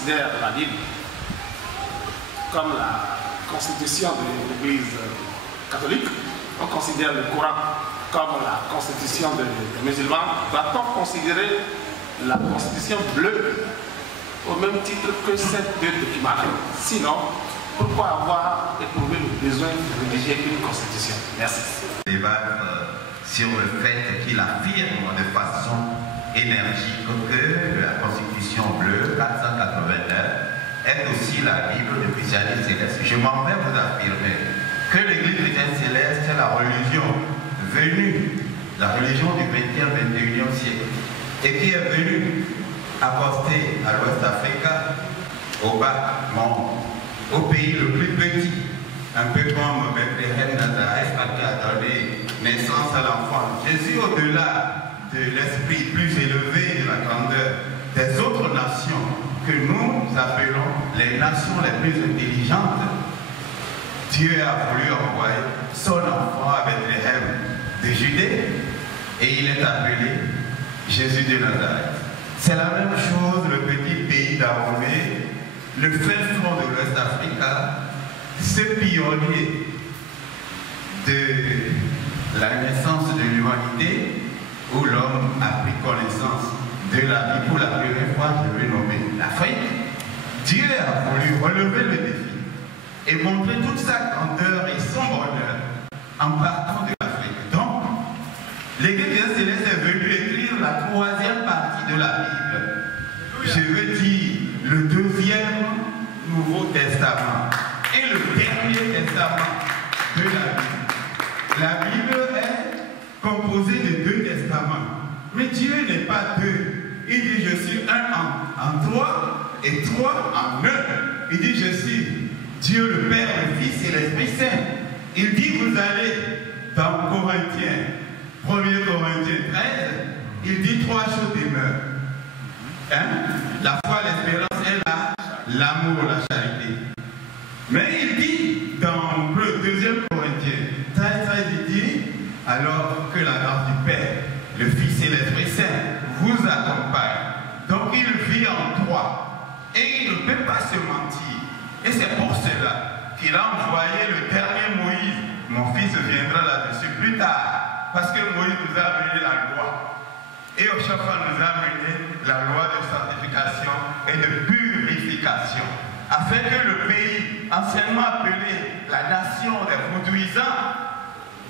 considère la Bible comme la constitution de l'Église catholique, on considère le Coran comme la constitution des musulmans, va-t-on considérer la constitution bleue au même titre que ces deux documents-là? Sinon, pourquoi avoir éprouvé le besoin de rédiger une constitution? Merci. Débattre sur le fait qu'il affirme de façon énergique que la constitution bleue 489 est aussi la Bible du christianisme céleste. Je m'en vais vous affirmer que l'Église chrétienne céleste est la religion venue, la religion du 20e, 21e siècle, et qui est venue accoster à l'Ouest Africa, au bas monde, au pays le plus petit, un peu comme Bethléem, Nazareth, qui a donné naissance à l'enfant Jésus, au-delà de l'esprit plus élevé de la grandeur des autres nations que nous appelons les nations les plus intelligentes. Dieu a voulu envoyer son enfant à Bethléem de Judée et il est appelé Jésus de Nazareth. C'est la même chose, le petit pays d'Aromé, le fin fond de l'Ouest Africa, ce pionnier de la naissance de l'humanité, où l'homme a pris connaissance de la vie pour la première fois, je vais nommer l'Afrique. Dieu a voulu relever le défi et montrer toute sa grandeur et son bonheur en partant de l'Afrique. Donc, l'Église céleste est venue écrire la troisième partie de la Bible. Je veux dire le deuxième Nouveau Testament et le dernier testament de la Bible. La Bible est composée de deux testaments. Mais Dieu n'est pas deux. Il dit je suis un en trois et trois en un. Il dit je suis Dieu le Père, le Fils et l'Esprit Saint. Il dit vous allez dans Corinthiens, 1 Corinthiens 13, il dit trois choses demeurent. La foi, l'espérance et l'amour, la charité. Mais il dit dans le 2 Corinthiens 13, il dit alors que la grâce du Père, le Fils et l'Esprit Saint vous accompagnent. Donc il vit en trois et il ne peut pas se mentir. Et c'est pour cela qu'il a envoyé le dernier Moïse. Mon fils viendra là-dessus plus tard. Parce que Moïse nous a amené la loi. Et Oshaphan nous a amené la loi de sanctification et de purification. Afin que le pays, anciennement appelé la nation des vaudouisants,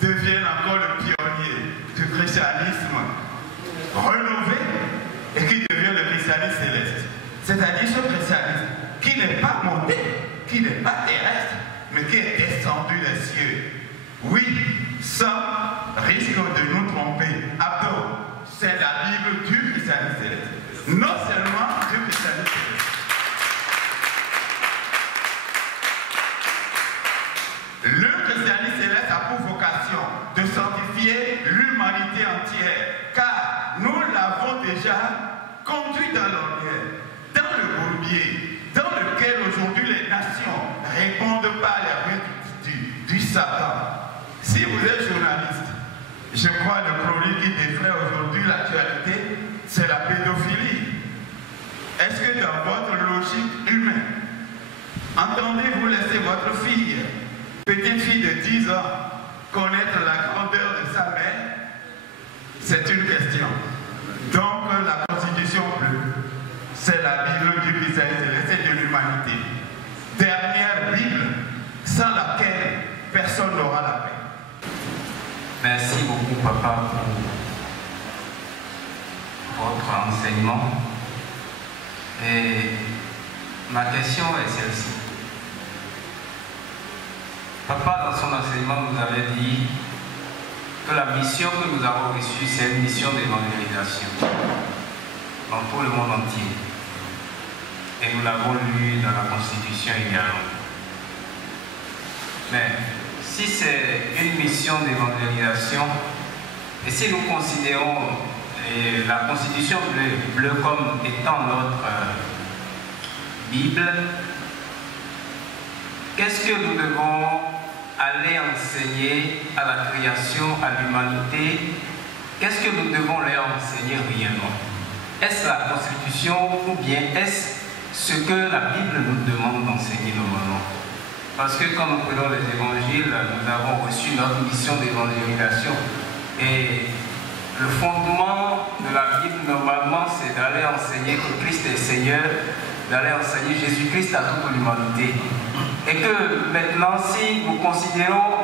devienne encore le pionnier du christianisme renouvelé et qui devient le christianisme céleste. C'est-à-dire ce christianisme qui n'est pas monté, qui n'est pas terrestre, mais qui est descendu des cieux. Oui, ça risque de nous tromper. Abdo, c'est la Bible du christianisme céleste. Non seulement du christianisme céleste. Le christianisme céleste a pour vocation de sanctifier l'humanité entière, car nous l'avons déjà conduit dans l'ornière, dans le bourbier, dans lequel aujourd'hui les nations répondent par les rues du Satan. Si vous êtes journaliste, je crois le chronique qui défraie aujourd'hui l'actualité, c'est la pédophilie. Est-ce que dans votre logique humaine, entendez-vous laisser votre fille, petite fille de 10 ans, connaître la grandeur de sa mère? C'est une question. Donc la Constitution bleue, c'est la Bible du christianisme céleste de l'humanité. Dernière Bible sans laquelle personne n'aura la paix. Merci beaucoup, papa, pour votre enseignement. Et ma question est celle-ci. Papa, dans son enseignement, nous avait dit que la mission que nous avons reçue, c'est une mission d'évangélisation dans tout le monde entier. Et nous l'avons lu dans la Constitution également. Mais si c'est une mission d'évangélisation, et si nous considérons la Constitution bleue comme étant notre Bible, qu'est-ce que nous devons aller enseigner à la création, à l'humanité? Qu'est-ce que nous devons leur enseigner réellement? Est-ce la Constitution ou bien est-ce ce que la Bible nous demande d'enseigner normalement. Parce que quand nous prenons les évangiles, nous avons reçu notre mission d'évangélisation. Et le fondement de la Bible, normalement, c'est d'aller enseigner que Christ est Seigneur, d'aller enseigner Jésus-Christ à toute l'humanité. Et que maintenant, si nous considérons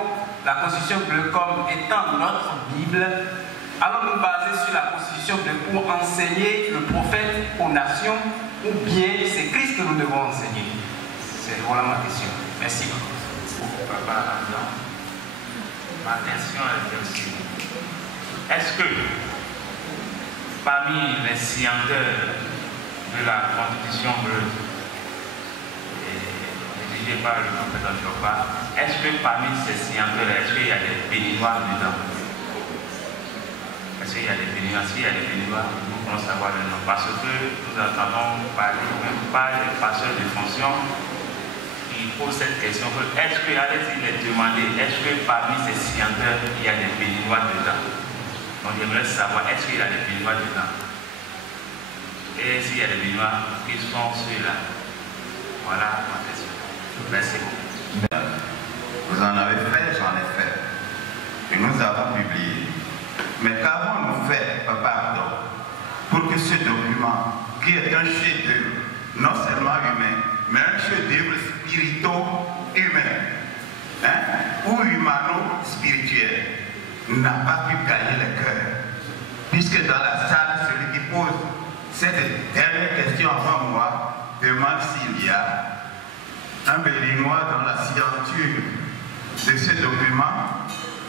la Constitution bleue comme étant notre Bible, allons nous baser sur la Constitution bleue pour enseigner le prophète aux nations, ou bien c'est Christ que nous devons enseigner? Voilà ma question. Merci. Papa Adam, ma question est aussi, est-ce que parmi les signataires de la Constitution bleue, rédigée par le prophète Chopin, est-ce que parmi ces signataires, est-ce qu'il y a des béninois dedans? Est-ce qu'il y a des béninois? S'il y a des béninois, nous pouvons savoir le nom. Parce que nous entendons parler même par les pasteurs de fonction qui posent cette question. Est-ce qu'il est demandé, est-ce que parmi ces signataires, il y a des béninois dedans? Donc j'aimerais savoir, est-ce qu'il y a des béninois dedans? Et s'il y a des béninois, qui sont ceux-là? Voilà ma question. Merci beaucoup. Vous en avez fait, j'en ai fait. Et nous avons publié. Mais qu'avons-nous fait, pardon, pour que ce document, qui est un chef-d'œuvre, non seulement humain, mais un chef-d'œuvre spirito-humain, ou humano-spirituel, n'a pas pu gagner le cœur? Puisque dans la salle, celui qui pose cette dernière question avant moi demande s'il y a un béninois dans la signature de ce document.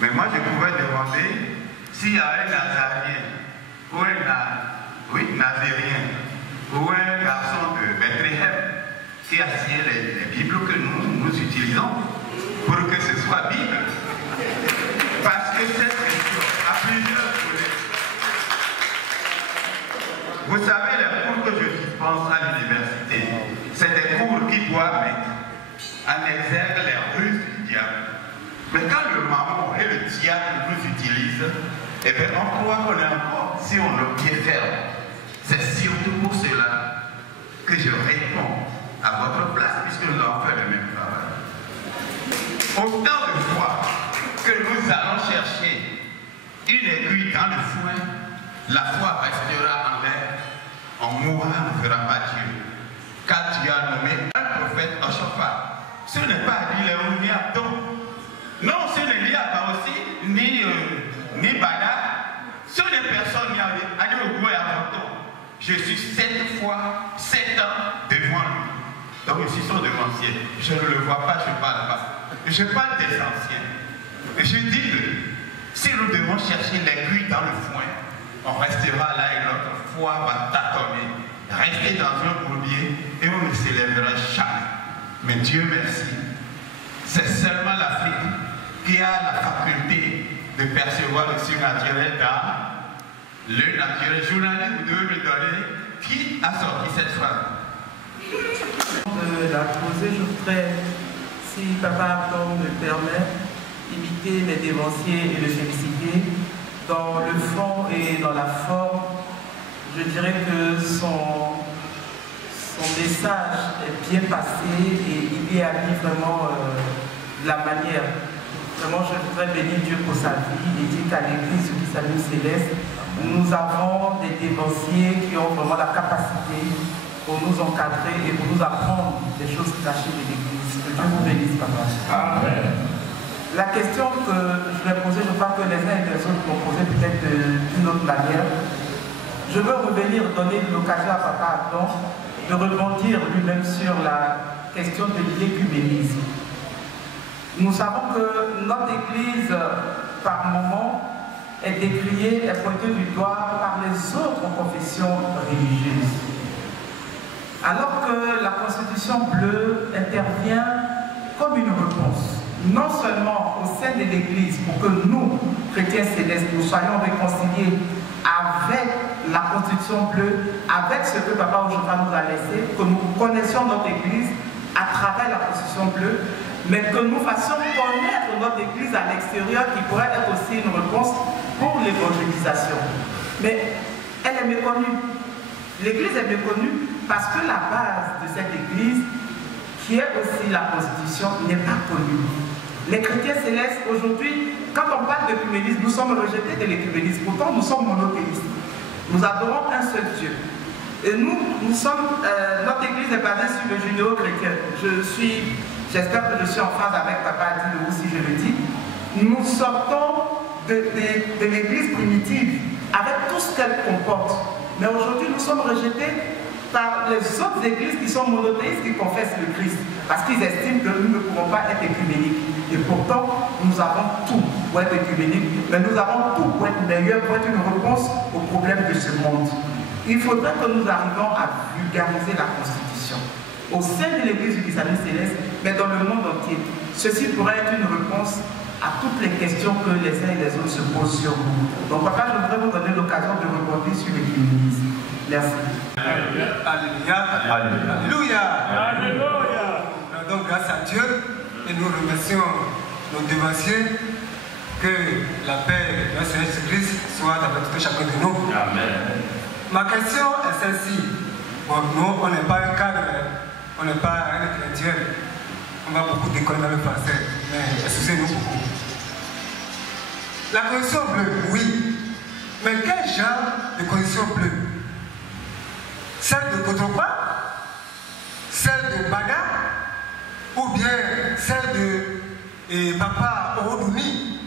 Mais moi, je pouvais demander s'il y a un Nazarien ou un Nazérien ou un garçon de Bethléem qui a signé les Bibles que nous utilisons pour que ce soit Bible. Parce que cette question a plusieurs volets. Vous savez, les cours que je dispense à l'université, c'est des cours qui doivent mettre en exergue les ruses du diable. Mais quand le mammon et le diable nous utilisent, eh bien on croit qu'on est encore si on le pied ferme. C'est surtout pour cela que je réponds à votre place, puisque nous avons fait le même travail. Autant de fois que nous allons chercher une aiguille dans le foin, la foi restera en l'air. On mourra, ne fera pas Dieu. Car tu as nommé un prophète en Chopin. Ce n'est pas Guilherme ni Abdon. Non, ce n'est Liaba aussi, ni Bada. Ce n'est personne ni Adéogo et Abdon. Je suis 7 fois 7 ans devant lui. Donc ici sont des anciens. Je ne le vois pas, je ne parle pas. Je parle des anciens. Et je dis que si nous devons chercher l'aiguille dans le foin, on restera là et notre foi va tâtonner, rester dans un bourbier et on ne s'élèvera jamais. Mais Dieu merci, c'est seulement l'Afrique qui a la faculté de percevoir le surnaturel dans le naturel. Journaliste, vous devez me donner qui a sorti cette phrase. De la poser, je voudrais, si Papa Abdon me permet, imiter mes dévanciers et le féliciter. Dans le fond et dans la forme, je dirais que son message est bien passé et il y a mis vraiment la manière. Vraiment, je voudrais bénir Dieu pour sa vie et dire qu'à l'église qui s'allume céleste, nous avons des dévanciers qui ont vraiment la capacité pour nous encadrer et pour nous apprendre des choses cachées de l'église. Que Dieu vous bénisse, Papa. Amen. La question que je vais poser, je crois que les uns et les autres m'ont posé peut-être d'une autre manière. Je veux revenir donner l'occasion à Papa Abdon de rebondir lui-même sur la question de l'écuménisme. Nous savons que notre Église, par moment, est décriée, est pointée du doigt par les autres confessions religieuses. Alors que la Constitution bleue intervient comme une réponse, non seulement au sein de l'Église, pour que nous, chrétiens célestes, nous soyons réconciliés avec la Constitution bleue, avec ce que Papa Ojota nous a laissé, que nous connaissions notre Église à travers la Constitution bleue, mais que nous fassions connaître notre Église à l'extérieur, qui pourrait être aussi une réponse pour l'évangélisation. Mais elle est méconnue. L'Église est méconnue parce que la base de cette église, qui est aussi la Constitution, n'est pas connue. Les chrétiens célestes, aujourd'hui, quand on parle d'œcuménisme, nous sommes rejetés de l'œcuménisme. Pourtant, nous sommes monothéistes. Nous adorons un seul Dieu. Et notre église est basée sur le judéo-chrétien. J'espère que je suis en phase avec Papa Adilou, si je le dis. Nous sortons de l'église primitive, avec tout ce qu'elle comporte. Mais aujourd'hui, nous sommes rejetés par les autres églises qui sont monothéistes, qui confessent le Christ, parce qu'ils estiment que nous ne pouvons pas être écuméniques. Et pourtant, nous avons tout pour être écuméniques, mais nous avons tout pour être meilleurs, pour être une réponse aux problèmes de ce monde. Il faudrait que nous arrivions à vulgariser la Constitution au sein de l'Église du christianisme céleste, mais dans le monde entier. Ceci pourrait être une réponse à toutes les questions que les uns et les autres se posent sur nous. Donc, papa, je voudrais vous donner l'occasion de rebondir sur l'écuménisme. Merci. Alléluia. Alléluia. Alléluia. Donc, grâce à Dieu, et nous remercions nos dévanciers, que la paix de notre Seigneur Jésus-Christ soit avec tout chacun de nous. Amen. Ma question est celle-ci. Bon, nous, on n'est pas un cadre, on n'est pas un intellectuel. On va beaucoup déconner dans le français, mais excusez-nous beaucoup. La condition bleue, oui. Mais quel genre de condition bleue? Celle de Kotopa? Celle de Bada? Ou bien celle de Papa Orodumi?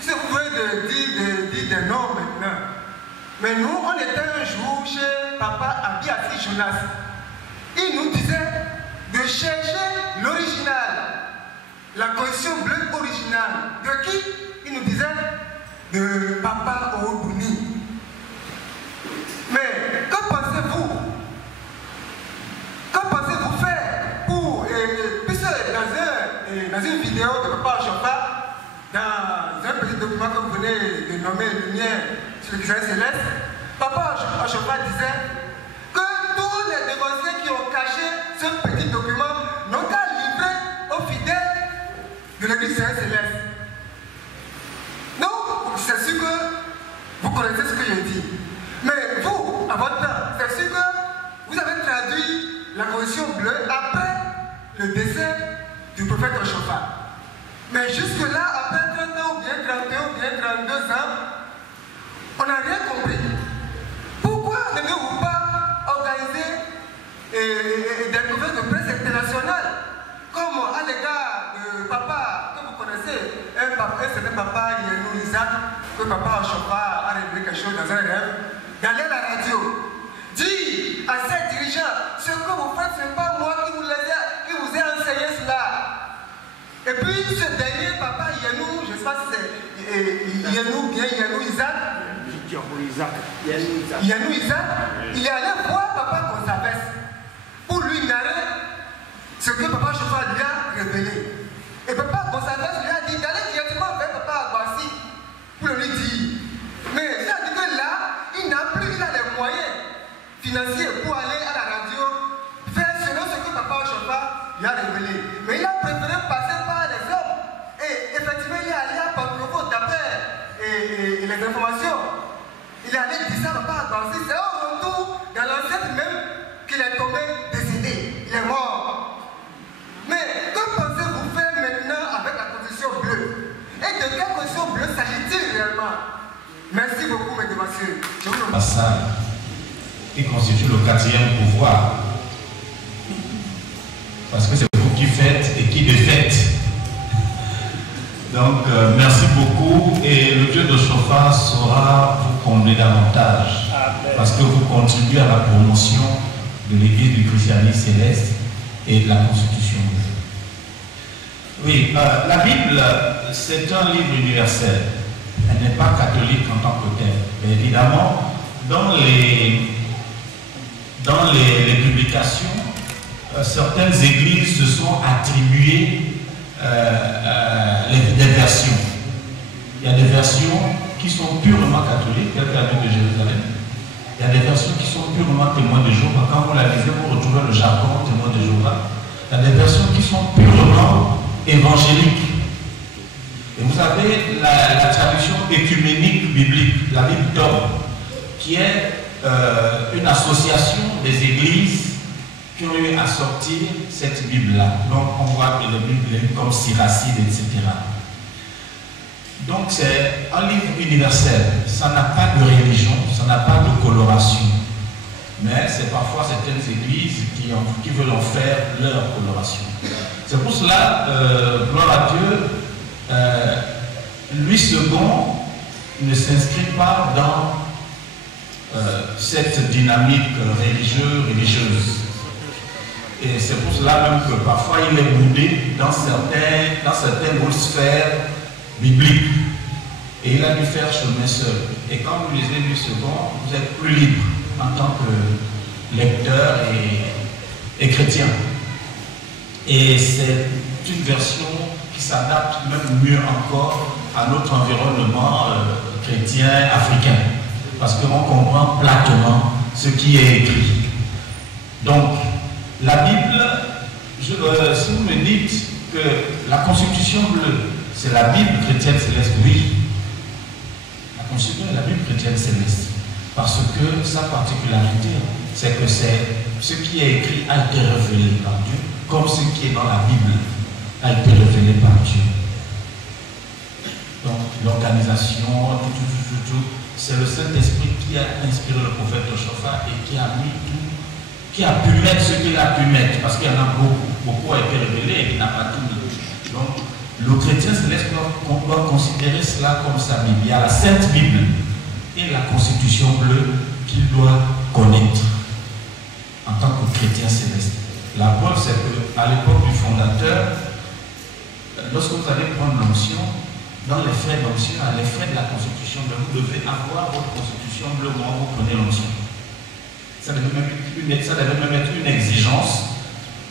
Vous pouvez dire des noms maintenant. Mais nous, on était un jour chez Papa Abiati Jonas. Il nous disait de chercher l'original, la condition bleue originale. De qui? Il nous disait de Papa Orodumi. Mais que pensez-vous? Que pensez-vous faire pour, puisque dans une vidéo de Papa Chopa, dans un petit document que vous venez de nommer Lumière sur le Christ céleste, Papa Chopa disait que tous les dévanciers qui ont caché ce petit document n'ont qu'à livrer aux fidèles de l'Église céleste. Donc, c'est sûr que vous connaissez ce que j'ai dit. Mais vous, à votre temps, c'est sûr que vous avez traduit la condition bleue après le décès du prophète Chopa. Mais jusque-là, après 30 ans, ou bien 31, ou bien 32 ans, on n'a rien compris. Pourquoi n'avez-vous pas organisé des conférences de presse internationales, comme à l'égard de Papa, que vous connaissez, un certain Papa Yenou Isaac, que Papa Chopa a révélé quelque chose dans un rêve, d'aller à la radio, dire à ces dirigeants, ce que vous faites, ce n'est pas moi qui vous ai enseigné cela. Et puis ce dernier Papa Yenou, je ne sais pas si c'est Yenou bien Yenou Isaac. Yenou Isaac, il est allé voir Papa Gonzalez pour lui narrer ce que Papa Chopa lui a révélé. Et Papa Gonzalez lui a dit d'aller directement vers Papa Aguassi pour lui dire. Mais ça dit que là, il n'a plus, il a les moyens financiers pour aller à la radio faire selon ce que Papa Chopa lui a révélé. Mais il a préféré passer par les hommes. Et effectivement, il est allé à Pantropos d'après les informations. Il est allé dire ça à Papa Aguassi. C'est au retour dans l'ancêtre même qu'il est tombé décédé. Il est mort. Mais que pensez-vous faire maintenant avec la condition bleue? Et de quelle condition bleue s'agit-il réellement? Merci beaucoup, mesdames et messieurs. La salle qui constitue le 4e pouvoir. Parce que c'est vous qui faites et qui défaites. Donc, merci beaucoup. Et le Dieu de Chofa saura vous combler davantage. Parce que vous contribuez à la promotion de l'Église du christianisme céleste et de la Constitution. Oui, la Bible, c'est un livre universel. Elle n'est pas catholique en tant que telle. Mais évidemment, dans les publications, certaines églises se sont attribuées des versions. Il y a des versions qui sont purement catholiques, telles que la Bible de Jérusalem. Il y a des versions qui sont purement témoins de Jéhovah. Quand vous la lisez, vous retrouvez le jargon témoin de Jéhovah. Il y a des versions qui sont purement évangéliques. Et vous avez la traduction écuménique biblique, la Bible d'Homme, qui est une association des églises qui ont eu à sortir cette Bible-là. Donc on voit que la Bible est comme Siracide, etc. Donc c'est un livre universel, ça n'a pas de religion, ça n'a pas de coloration. Mais c'est parfois certaines églises qui veulent en faire leur coloration. C'est pour cela, gloire à Dieu, Louis II ne s'inscrit pas dans cette dynamique religieuse. Et c'est pour cela même que parfois il est boudé dans certaines sphères bibliques. Et il a dû faire chemin seul. Et quand vous lisez Louis II, vous êtes plus libre en tant que lecteur et chrétien. Et c'est une version qui s'adapte même mieux encore à notre environnement chrétien africain. Parce qu'on comprend platement ce qui est écrit. Donc, la Bible, si vous me dites que la Constitution bleue, c'est la Bible chrétienne céleste, oui. La Constitution est la Bible chrétienne céleste. Parce que sa particularité, c'est que ce qui est écrit a été révélé par Dieu, comme ce qui est dans la Bible a été révélé par Dieu. Donc, l'organisation, tout, c'est le Saint-Esprit qui a inspiré le prophète Joshua et qui a mis tout, qui a pu mettre ce qu'il a pu mettre, parce qu'il y en a beaucoup a été révélé et il n'a pas tout mis. Donc, le chrétien céleste doit considérer cela comme sa Bible. Il y a la Sainte Bible et la Constitution bleue qu'il doit connaître en tant que chrétien céleste. La preuve, c'est qu'à l'époque du fondateur, lorsque vous allez prendre l'onction, dans les frais d'onction, à les frais de la Constitution bleue, vous devez avoir votre Constitution bleue quand vous prenez l'onction. Ça devait même être une exigence.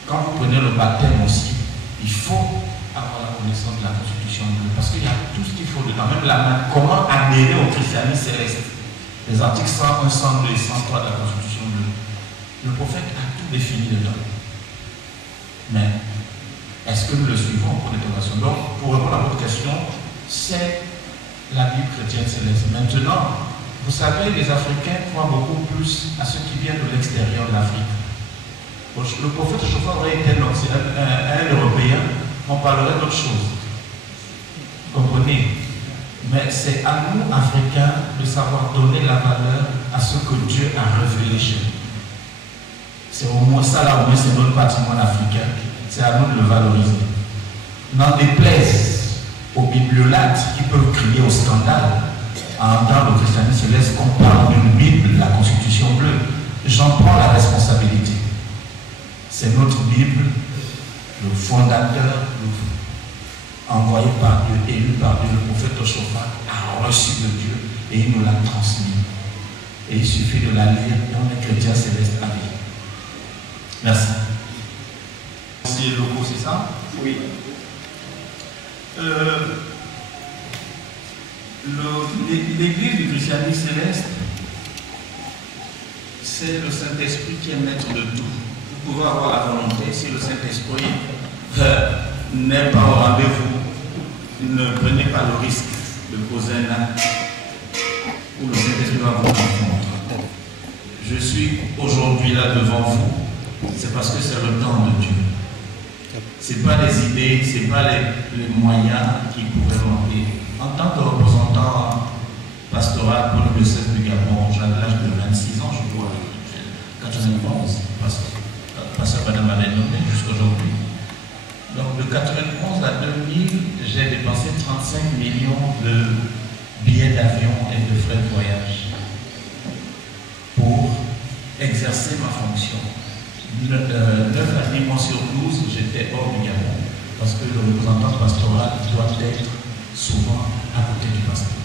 Quand vous prenez le baptême aussi, il faut avoir la connaissance de la Constitution bleue. Parce qu'il y a tout ce qu'il faut dedans. Même la main, comment adhérer au christianisme céleste. Les articles 101, 102 et 103 de la Constitution bleue. Le prophète a tout défini dedans. Mais est-ce que nous le suivons en cours d'interrogation? Donc, pour répondre à votre question, c'est la Bible chrétienne céleste. Maintenant, vous savez, les Africains croient beaucoup plus à ce qui vient de l'extérieur de l'Afrique. Le prophète Joshua aurait été un Européen, on parlerait d'autre chose. Comprenez? Mais c'est à nous, Africains, de savoir donner la valeur à ce que Dieu a révélé chez nous. C'est au moins ça, là, au moins, c'est notre patrimoine africain. C'est à nous de le valoriser. N'en déplaise aux bibliolates qui peuvent crier au scandale en entendant le christianisme céleste qu'on parle d'une Bible, la Constitution bleue. J'en prends la responsabilité. C'est notre Bible, le fondateur, envoyé par Dieu, élu par Dieu, le prophète Joshua a reçu de Dieu et il nous l'a transmis. Et il suffit de la lire dans les chrétiens célestes à lire. Merci. C'est locaux, c'est ça? Oui. L'église du christianisme céleste, c'est le Saint-Esprit qui est maître de tout. Vous pouvez avoir la volonté, si le Saint-Esprit n'est pas au rendez-vous, ne prenez pas le risque de poser un acte où le Saint-Esprit va vous confondre. Je suis aujourd'hui là devant vous, c'est parce que c'est le temps de Dieu. Ce n'est pas les idées, ce n'est pas les moyens qui pourraient manquer. En tant que représentant pastoral pour le diocèse du Gabon, j'ai l'âge de 26 ans, je crois, 91, pasteur Madame m'avait nommé jusqu'aujourd'hui. Donc de 91 à 2000, j'ai dépensé 35 millions de billets d'avion et de frais de voyage pour exercer ma fonction. 9 à 10 mois sur 12, j'étais hors du Gabon parce que le représentant pastoral doit être souvent à côté du pasteur.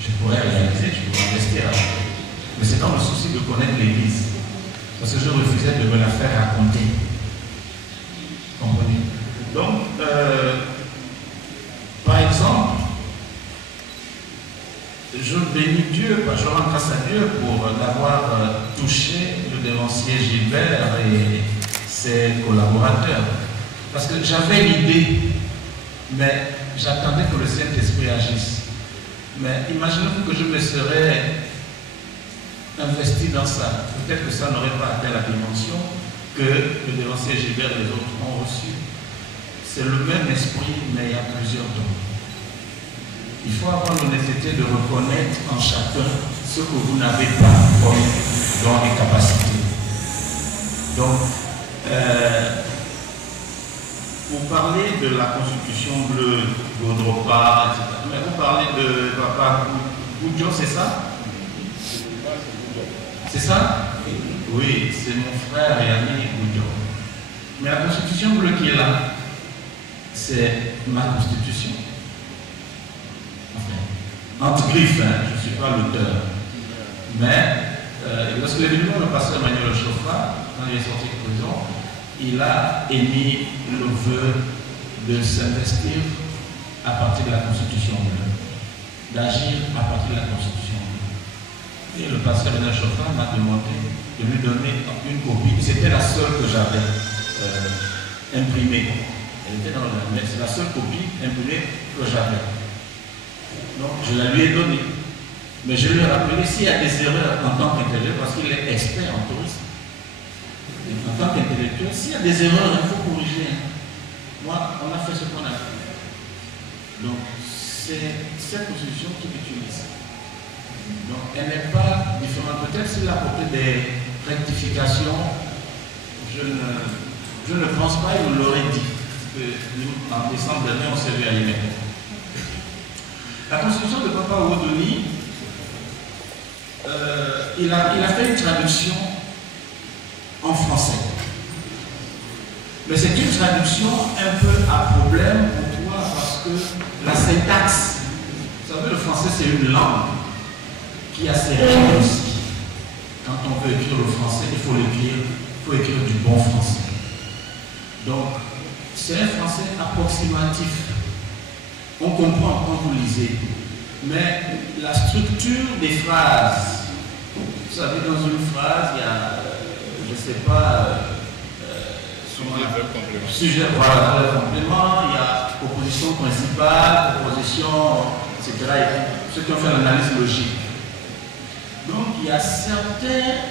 Je pourrais réaliser, je pourrais rester à côté. Mais c'est dans le souci de connaître l'Église. Parce que je refusais de me la faire raconter. Comprenez? Donc, par exemple, je bénis Dieu, je rends grâce à Dieu pour l'avoir touché le dévancier Gilbert et ses collaborateurs. Parce que j'avais l'idée, mais j'attendais que le Saint-Esprit agisse. Mais imaginez-vous que je me serais investi dans ça. Peut-être que ça n'aurait pas atteint la dimension que le dévancier Gilbert et les autres ont reçu. C'est le même esprit, mais il y a plusieurs dons. Il faut avoir l'honnêteté de reconnaître en chacun ce que vous n'avez pas comme dons et capacités. Donc, vous parlez de la Constitution bleue, Godropa, etc. Mais vous parlez de Papa Goudjo, c'est ça? C'est ça? Oui, c'est mon frère et ami Goudjo. Mais la Constitution bleue qui est là, c'est ma Constitution. Enfin, entre griffes, hein, je ne suis pas l'auteur. Mais lorsque le pasteur Emmanuel Chauffra, quand il est sorti de prison, il a émis le vœu de s'investir à partir de la Constitution bleue, d'agir à partir de la Constitution bleue. Et le pasteur Emmanuel Chauffra m'a demandé de lui donner une copie. C'était la seule que j'avais imprimée. Elle était dans le... Mais c'est la seule copie imprimée que j'avais. Donc je la lui ai donnée. Mais je lui ai rappelé s'il y a des erreurs en tant qu'intellectuel, parce qu'il est expert en tourisme. Et en tant qu'intellectuel, s'il y a des erreurs, il faut corriger. Moi, on a fait ce qu'on a fait. Donc, c'est cette constitution qu'il utilise. Donc, elle n'est pas différente. Peut-être s'il a apporté des rectifications, je ne pense pas, il l'aurait dit. En décembre dernier, on s'est vu à Yémen. La constitution de Papa Ouodoni, il a fait une traduction en français. Mais c'est une traduction un peu à problème. Pourquoi? Parce que la syntaxe, vous savez, le français c'est une langue qui a ses règles aussi. Quand on veut écrire le français, il faut écrire du bon français. Donc, c'est un français approximatif. On comprend quand vous lisez. Mais la structure des phrases, vous savez, dans une phrase, il y a, je ne sais pas, sujet, voilà, le complément, il y a proposition principale, proposition, etc. Ceux qui ont fait l'analyse logique. Donc, il y a certains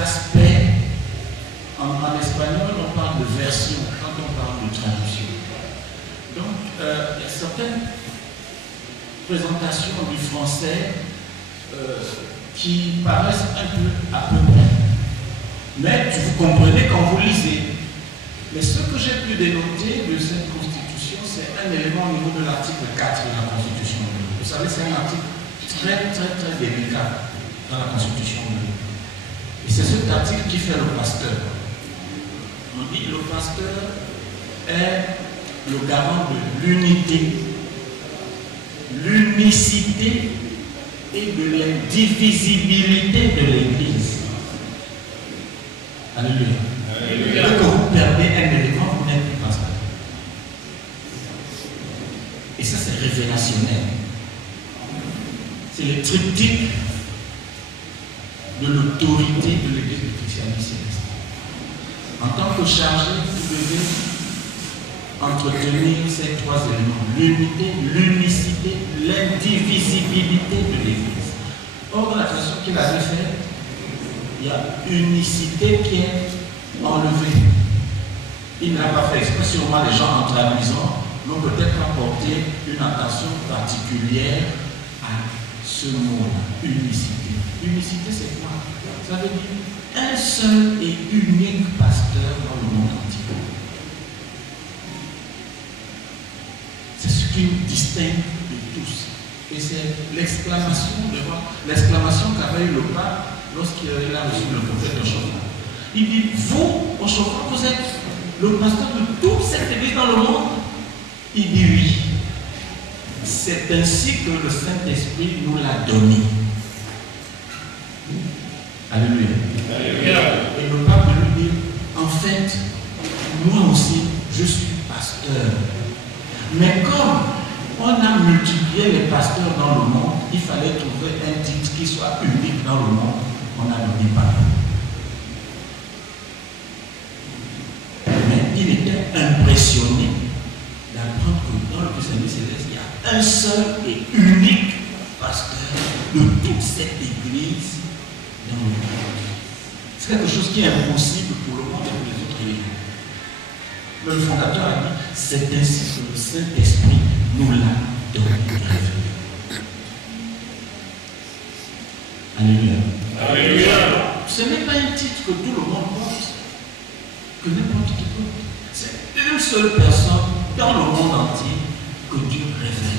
aspects, en espagnol, on parle de version, quand on parle de traduction. Donc, il y a certaines présentations du français qui paraissent un peu à peu près. Mais vous comprenez quand vous lisez. Mais ce que j'ai pu dénoter de cette constitution, c'est un élément au niveau de l'article 4 de la Constitution. Vous savez, c'est un article très, très, très délicat dans la Constitution. Et c'est cet article qui fait le pasteur. On dit que le pasteur est le garant de l'unité, l'unicité et de l'indivisibilité de l'Église. Alléluia. Alléluia. Que vous perdez un élément, vous n'êtes plus pasteur. Et ça, c'est révélationnel. C'est le triptyque de l'autorité de l'Église du christianisme. En tant que chargé, vous devez entretenir ces trois éléments: l'unité, l'unicité, l'indivisibilité de l'Église. Or, dans la traduction qu'il avait faite, il y a unicité qui est enlevée. Il n'a pas fait exprès, sûrement les gens en traduisant n'ont peut-être pas porté une attention particulière à ce mot-là, unicité. Unicité, c'est quoi? Ça veut dire un seul et unique pasteur dans le monde entier. C'est ce qui nous distingue de tous. Et c'est l'exclamation qu'avait eu le pape lorsqu'il a reçu le prophète Chauffra. Il dit, vous, au Chauffra, vous êtes le pasteur de toute cette église dans le monde? Il dit oui. C'est ainsi que le Saint-Esprit nous l'a donné. Alléluia. Alléluia. Et le pape lui dit, en fait, moi aussi, je suis pasteur. Mais comme on a multiplié les pasteurs dans le monde, il fallait trouver un titre qui soit unique dans le monde. On a donné pape. Mais il était impressionné d'apprendre que dans le christianisme céleste, il y a un seul et unique pasteur de toute cette église C'est quelque chose qui est impossible pour le monde et pour les autres religions. Mais le fondateur a dit, c'est ainsi que le Saint-Esprit nous l'a révélé. Alléluia. Alléluia. Ce n'est pas un titre que tout le monde porte, que n'importe qui porte. C'est une seule personne dans le monde entier que Dieu révèle.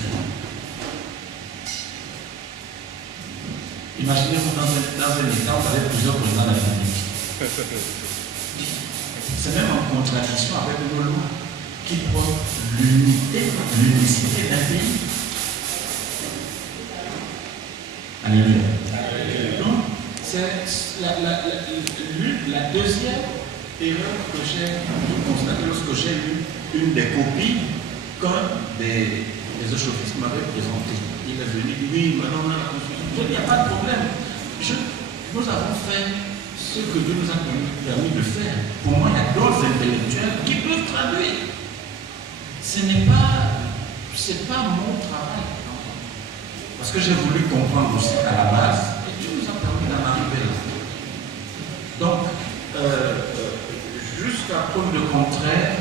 Imaginez-vous dans un État, vous avez plusieurs présidents de la République. C'est même en contradiction avec nos lois qui portent l'unicité d'un pays. Alléluia. Donc, c'est la deuxième erreur que j'ai constatée lorsque j'ai lu une des copies qu'un des échofistes m'avait présentée. Il est venu, oui, maintenant on a la Constitution. Il n'y a pas de problème. Nous avons fait ce que Dieu nous a permis de faire. Pour moi, il y a d'autres intellectuels qui peuvent traduire. Ce n'est pas mon travail. Parce que j'ai voulu comprendre aussi à la base, et Dieu nous a permis d'en arriver là. Donc, jusqu'à preuve de contraire,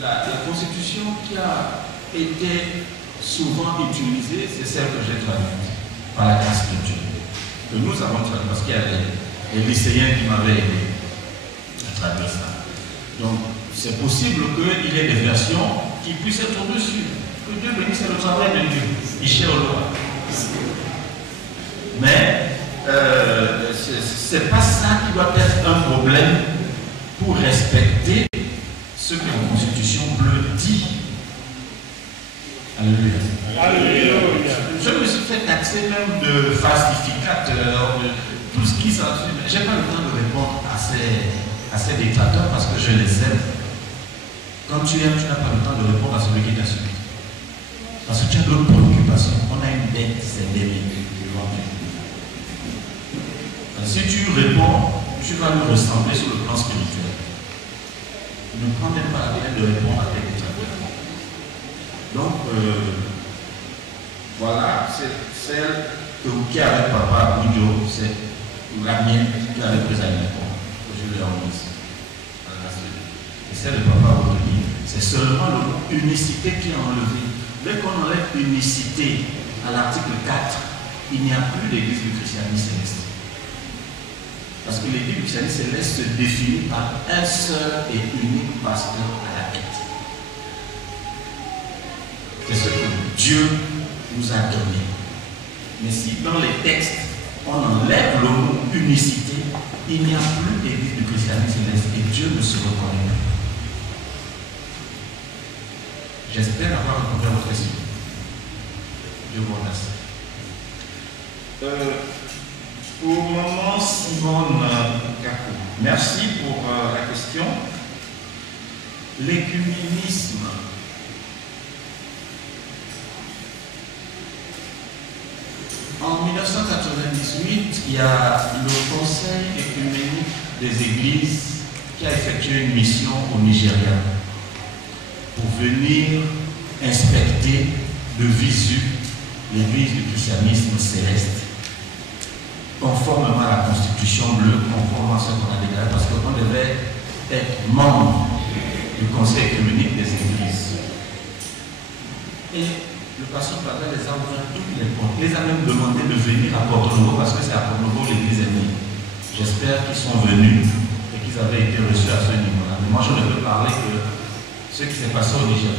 la Constitution qui a été souvent utilisée, c'est celle que j'ai traduite, par la grâce de Dieu. Que nous avons traduit, parce qu'il y a des lycéens qui m'avaient aidé à traduire ça. Donc, c'est possible qu'il y ait des versions qui puissent être au-dessus. Que Dieu bénisse, c'est le travail de Dieu. Michel Oloa. Mais c'est pas ça qui doit être un problème pour respecter ce que la Constitution bleue dit. Alléluia. Alléluia. Je me suis fait taxer même de falsificateur, de tout ce qui s'ensuit. Je n'ai pas le temps de répondre à ces dictateurs parce que je les aime. Quand tu aimes, tu n'as pas le temps de répondre à celui qui t'insulte. Parce que tu as d'autres préoccupations. On a une dette, c'est d'aimer. Si tu réponds, tu vas lui ressembler sur le plan spirituel. Ne prends même pas la peine de répondre à tes dictateurs. Donc, voilà, c'est celle qui est avec papa Boudio, c'est la mienne qui avait pris à l'époque. Je l'ai envoyée. Et celle de papa Boudio, c'est seulement l'unicité qui est enlevée. Dès qu'on enlève unicité à l'article 4, il n'y a plus d'église du christianisme céleste. Parce que l'église du christianisme céleste se définit par un seul et unique pasteur à la tête. C'est ce que Dieu nous a donné. Mais si dans les textes, on enlève le mot unicité, il n'y a plus d'église du christianisme céleste et Dieu ne se reconnaît plus. J'espère avoir répondu à votre question. Dieu vous remercie. Pour maman Simone Kakou, merci pour la question. L'écuménisme. En 1998, il y a le Conseil écuménique des Églises qui a effectué une mission au Nigeria pour venir inspecter de visu l'église du christianisme céleste, conformément à la Constitution bleue, conformément à ce qu'on a déclaré, parce qu'on devait être membre du Conseil écuménique des Églises. Et le pasteur Pavel les a ouvert toutes les portes. Il les a même demandé de venir à Porto-Novo, parce que c'est à Porto-Novo l'église est née. J'espère qu'ils sont venus et qu'ils avaient été reçus à ce niveau-là. Mais moi, je ne peux parler que ce qui s'est passé au Niger.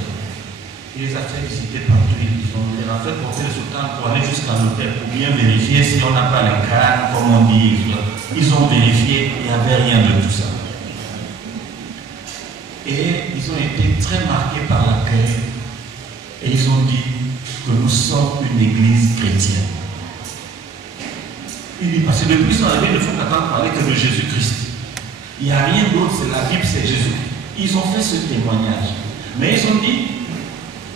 Il les a fait visiter partout. Il les a fait porter le sultan pour aller jusqu'à l'hôtel pour bien vérifier si on n'a pas les crânes, comme on dit. Ils ont vérifié, il n'y avait rien de tout ça. Et ils ont été très marqués par l'accueil. Et ils ont dit que nous sommes une église chrétienne. Il dit, parce que depuis qu'ils sont arrivés, il ne faut qu'attendre parler que de Jésus-Christ. Il n'y a rien d'autre, c'est la Bible, c'est Jésus. Ils ont fait ce témoignage. Mais ils ont dit,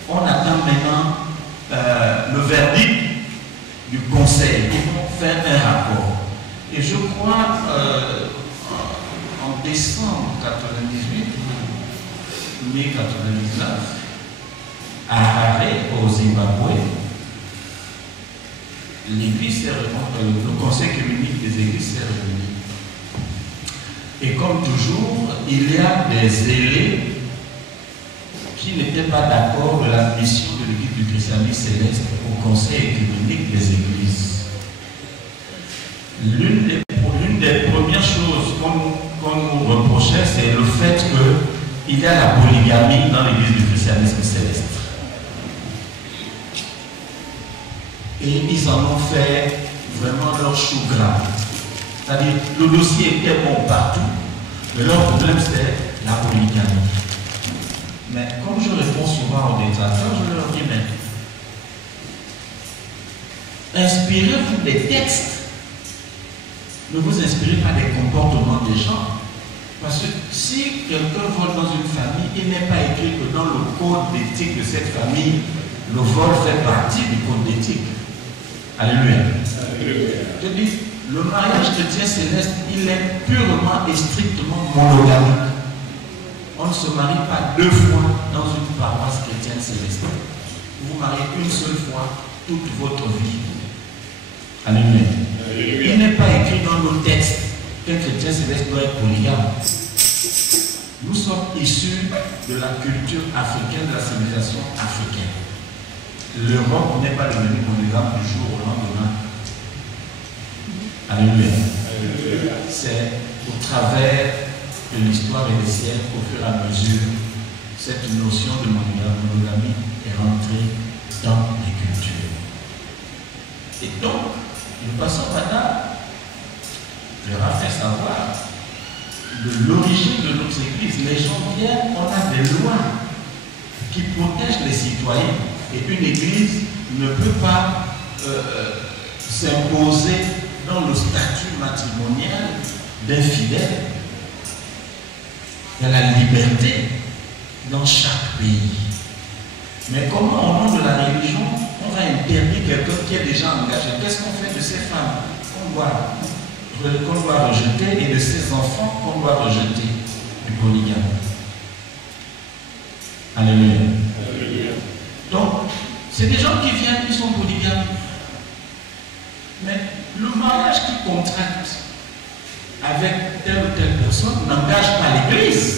on attend maintenant le verdict du conseil. Ils vont faire un rapport. Et je crois, en décembre 98, mai 99, à Harare, au Zimbabwe, l'Église s'est réunie, le Conseil communique des Églises s'est réuni. Et comme toujours, il y a des zélés qui n'étaient pas d'accord de la mission de l'Église du christianisme céleste au Conseil communique des Églises. L'une des premières choses qu'on nous reprochait, c'est le fait qu'il y a la polygamie dans l'Église du christianisme céleste. Et ils en ont fait vraiment leur chou gras. C'est-à-dire, le dossier était bon partout, mais leur problème c'est la polygamie. Mais comme je réponds souvent aux détracteurs, je leur dis, mais inspirez-vous des textes. Ne vous inspirez pas des comportements des gens. Parce que si quelqu'un vole dans une famille, il n'est pas écrit que dans le code d'éthique de cette famille, le vol fait partie du code d'éthique. Alléluia. Je dis, le mariage chrétien céleste, il est purement et strictement monogamique. On ne se marie pas 2 fois dans une paroisse chrétienne céleste. Vous vous mariez une seule fois toute votre vie. Alléluia. Il n'est pas écrit dans nos textes qu'un chrétien céleste doit être polygame. Nous sommes issus de la culture africaine, de la civilisation africaine. L'Europe n'est pas devenue polygame du jour au lendemain. Alléluia. C'est au travers de l'histoire et des siècles, au fur et à mesure, cette notion de monogamie est rentrée dans les cultures. Et donc, le pasteur Bada leur a fait savoir de l'origine de nos églises. Les gens viennent, on a des lois qui protègent les citoyens. Et une église ne peut pas s'imposer dans le statut matrimonial d'infidèle. Il y a la liberté dans chaque pays. Mais comment, au nom de la religion, on va interdire quelqu'un qui est déjà engagé? Qu'est-ce qu'on fait de ces femmes qu'on doit rejeter et de ces enfants qu'on doit rejeter du polygame? Alléluia. Donc, c'est des gens qui viennent, qui sont polygames. Mais le mariage qui contracte avec telle ou telle personne n'engage pas l'Église.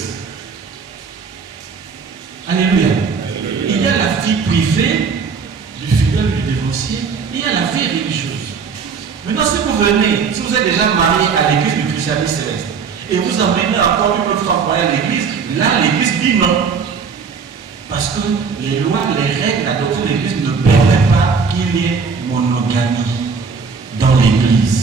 Alléluia. Il y a la vie privée du fidèle, du dévancier, et il y a la vie religieuse. Maintenant, si vous venez, si vous êtes déjà marié à l'Église du christianisme céleste, et vous amenez encore une autre fois à l'Église, là, l'Église dit non. Parce que les lois, les règles, la doctrine de l'Église ne permet pas qu'il y ait monogamie dans l'Église.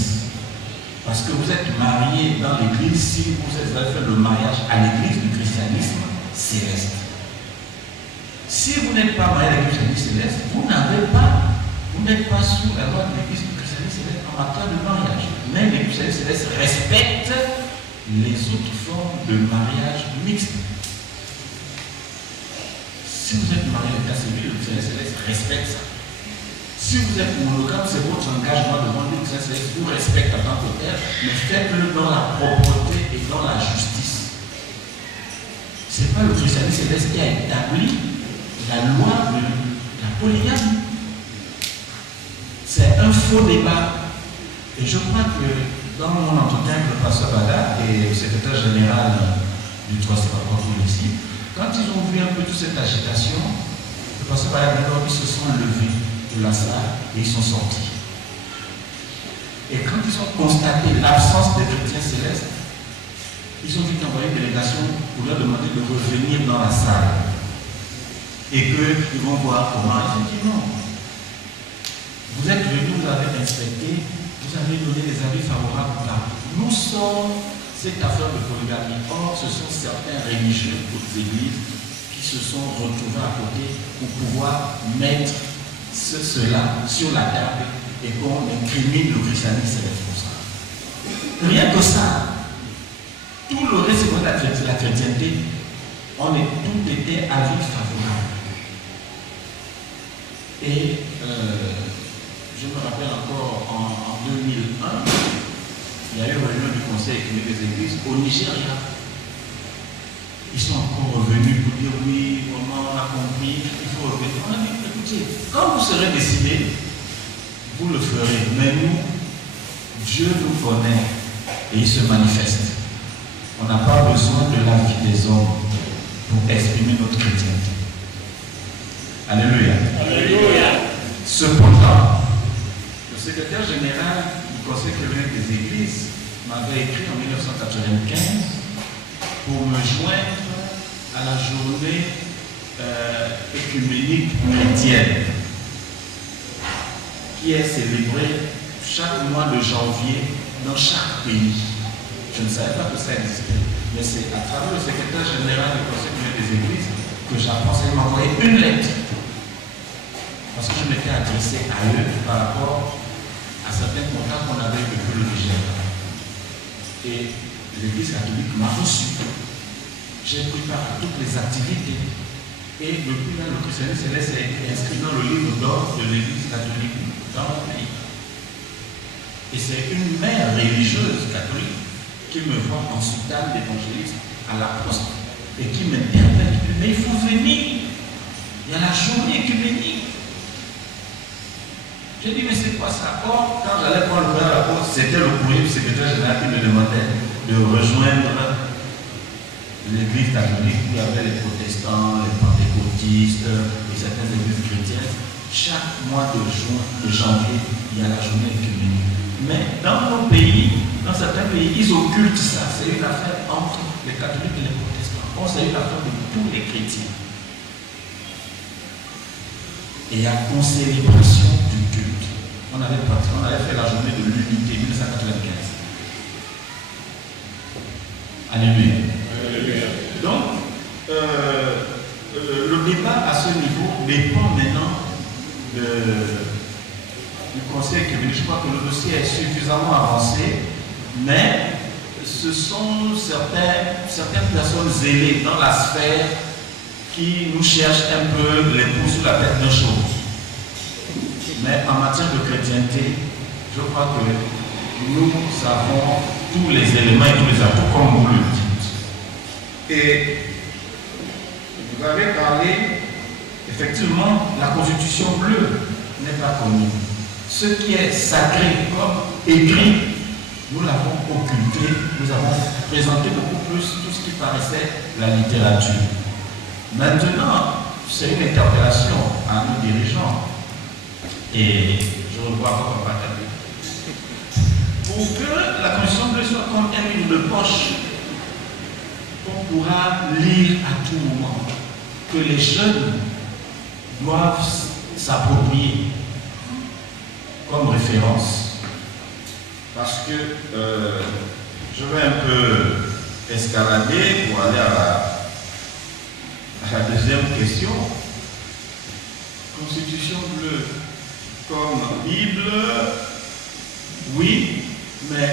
Parce que vous êtes marié dans l'Église si vous avez fait le mariage à l'Église du christianisme céleste. Si vous n'êtes pas marié à l'Église du christianisme céleste, vous n'êtes pas sous la loi de l'Église du christianisme céleste en matière de mariage. Mais l'Église du christianisme céleste respecte les autres formes de mariage mixte. Si vous êtes marié à l'état civil, le christianisme céleste respecte ça. Si vous êtes monogame, c'est votre engagement devant le christianisme céleste, vous respectez en tant que tel, mais faites-le dans la propreté et dans la justice. Ce n'est pas le christianisme céleste qui a établi la loi de la polygamie. C'est un faux débat. Et je crois que dans mon entretien avec le pasteur Bada et le secrétaire général du Troisième Rapport ici, quand ils ont vu un peu toute cette agitation, le pasteur Bada ils se sont levés de la salle et ils sont sortis. Et quand ils ont constaté l'absence des chrétiens célestes, ils ont vite envoyé une délégation pour leur demander de revenir dans la salle. Et qu'ils vont voir comment. Ils ont dit non. Vous êtes venus, vous avez inspecté, vous avez donné des avis favorables. Nous sommes cette affaire de polygamie. Or, ce sont certains religieux d'autres églises qui se sont retrouvés à côté pour pouvoir mettre cela sur la table et qu'on incrimine le christianisme responsable. Rien que ça, tout le reste de la chrétienté, on est tout été avis favorable. Et je me rappelle encore en 2001, il y a eu une réunion du Conseil économique des Églises au Nigeria. Ils sont encore revenus pour dire oui, comment on a compris, il faut revenir. On a dit, écoutez, quand vous serez décidé, vous le ferez. Mais nous, Dieu nous connaît et il se manifeste. On n'a pas besoin de l'avis des hommes pour exprimer notre chrétienté. Alléluia. Alléluia. Cependant, le secrétaire général du Conseil catholique des Églises m'avait écrit en 1995 pour me joindre à la journée écuménique chrétienne qui est célébrée chaque mois de janvier dans chaque pays. Je ne savais pas que ça existait, mais c'est à travers le secrétaire général du Conseil catholique des Églises que j'apprends. Il m'a envoyé une lettre parce que je m'étais adressé à eux par rapport à certains contacts qu'on avait depuis le Nigeria. Et l'Église catholique m'a reçu. J'ai pris part à toutes les activités. Et depuis là, le christianisme céleste est inscrit dans le livre d'or de l'Église catholique dans mon pays. Et c'est une mère religieuse catholique qui me voit en soutane d'évangéliste à la poste et qui m'interpelle. Mais il faut venir. Il y a la journée écuménique. J'ai dit, mais c'est quoi ça? Or, quand j'allais prendre le verre à la poste, c'était le courrier du secrétaire général qui me demandait de rejoindre l'église catholique. Il y avait les protestants, les pentecôtistes et certaines églises chrétiennes. Chaque mois de janvier, il y a la journée écuménique. Mais dans nos pays, dans certains pays, ils occultent ça. C'est une affaire entre les catholiques et les protestants. Or, c'est une affaire de tous les chrétiens. Et il y a concélébration du culte. On avait fait la journée de l'unité 1995. Alléluia. Alléluia. Donc, le débat à ce niveau dépend maintenant du Conseil catholique. Je crois que le dossier est suffisamment avancé, mais ce sont certaines personnes zélées dans la sphère qui nous cherchent un peu les pouces sous la tête d'un chaud. Mais en matière de chrétienté, je crois que nous avons tous les éléments et tous les atouts, comme vous le dites. Et vous avez parlé, effectivement, la constitution bleue n'est pas connue. Ce qui est sacré comme écrit, nous l'avons occulté, nous avons présenté beaucoup plus tout ce qui paraissait la littérature. Maintenant, c'est une interpellation à nos dirigeants. Et je revois votre partage. Pour que la constitution bleue soit comme un livre de poche qu'on pourra lire à tout moment, que les jeunes doivent s'approprier comme référence. Parce que je vais un peu escalader pour aller à la deuxième question. Constitution bleue comme Bible, oui, mais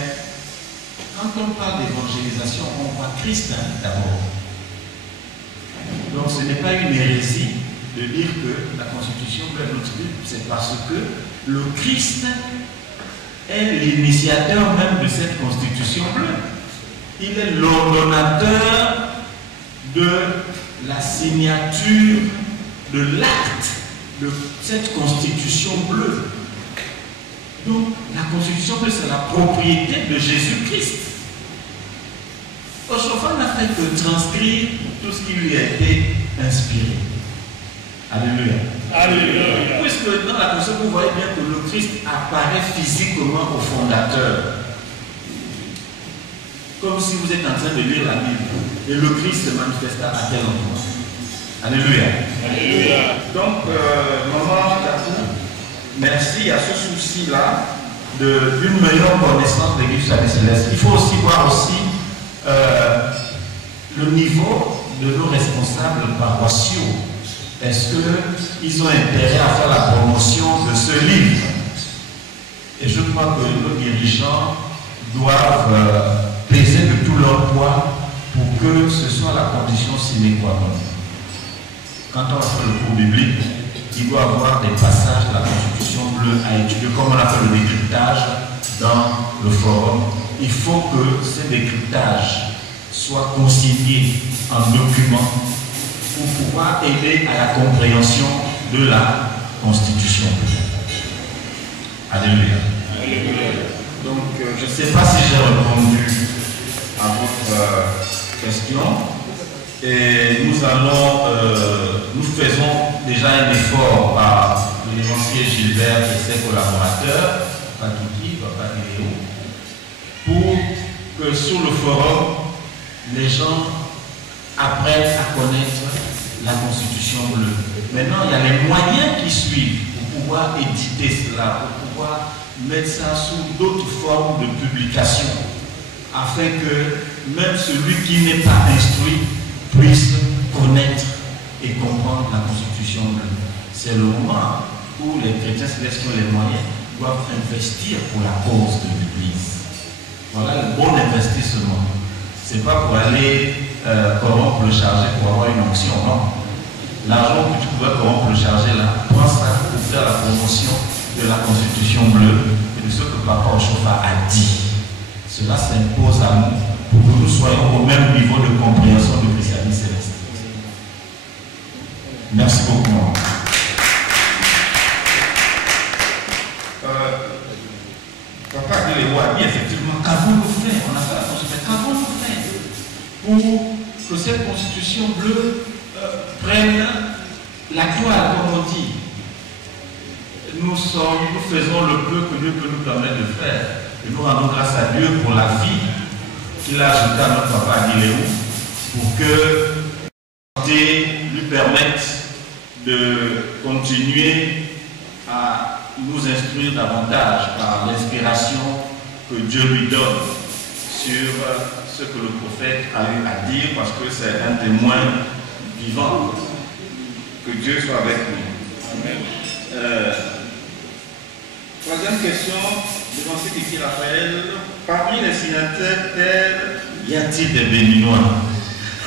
quand on parle d'évangélisation, on voit Christ d'abord. Donc ce n'est pas une hérésie de dire que la Constitution bleue est notre Bible, c'est parce que le Christ est l'initiateur même de cette Constitution bleue. Il est l'ordonnateur de la signature de l'acte de cette Constitution bleue. Donc la Constitution bleue, c'est la propriété de Jésus-Christ. Oshofan n'a fait que transcrire tout ce qui lui a été inspiré. Alléluia. Alléluia. Puisque dans la Constitution, vous voyez bien que le Christ apparaît physiquement au fondateur. Comme si vous êtes en train de lire la Bible. Et le Christ se manifesta à tel endroit. Alléluia. Alléluia. Donc, maman Tatou, merci à ce souci-là d'une meilleure connaissance de l'Église céleste. Il faut aussi voir aussi le niveau de nos responsables paroissiaux. Est-ce qu'ils ont intérêt à faire la promotion de ce livre? Et je crois que nos dirigeants doivent peser de tout leur poids pour que ce soit la condition sine qua non. Quand on fait le cours biblique, il doit y avoir des passages de la Constitution bleue à étudier, comme on a fait le décryptage dans le forum. Il faut que ces décryptages soient consignés en documents pour pouvoir aider à la compréhension de la Constitution bleue. Alléluia. Donc, je ne sais pas si j'ai répondu à votre question. Et nous faisons déjà un effort par l'évancier Gilbert et ses collaborateurs, Papa Kiki, Papa Léo, pour que sur le forum, les gens apprennent à connaître la Constitution bleue. Maintenant, il y a les moyens qui suivent pour pouvoir éditer cela, pour pouvoir mettre ça sous d'autres formes de publication, afin que même celui qui n'est pas instruit puisse connaître et comprendre la Constitution bleue. C'est le moment où les chrétiens célestes qui ont les moyens doivent investir pour la cause de l'Église. Voilà le bon investissement. Ce n'est pas pour aller corrompre le chargé pour avoir une onction, non. L'argent que tu pouvais corrompre le chargé là, prends ça pour faire la promotion de la Constitution bleue et de ce que Papa Ochofa a dit. Cela s'impose à nous pour que nous soyons au même niveau de compréhension du christianisme céleste. Merci beaucoup. Papa Léo a dit effectivement, qu'avons-nous fait? On a fait la constitution, qu'avons-nous fait pour que cette constitution bleue prenne la toile, comme on dit? Nous faisons le peu que Dieu peut nous permettre de faire. Et nous rendons grâce à Dieu pour la vie qu'il a ajoutée à notre papa Léo, pour que la santé lui permette de continuer à nous instruire davantage par l'inspiration que Dieu lui donne sur ce que le prophète a eu à dire, parce que c'est un témoin vivant. Que Dieu soit avec nous. Amen. Troisième question, devancier Kiki Raphaël. Parmi les signataires, y a-t-il des Béninois?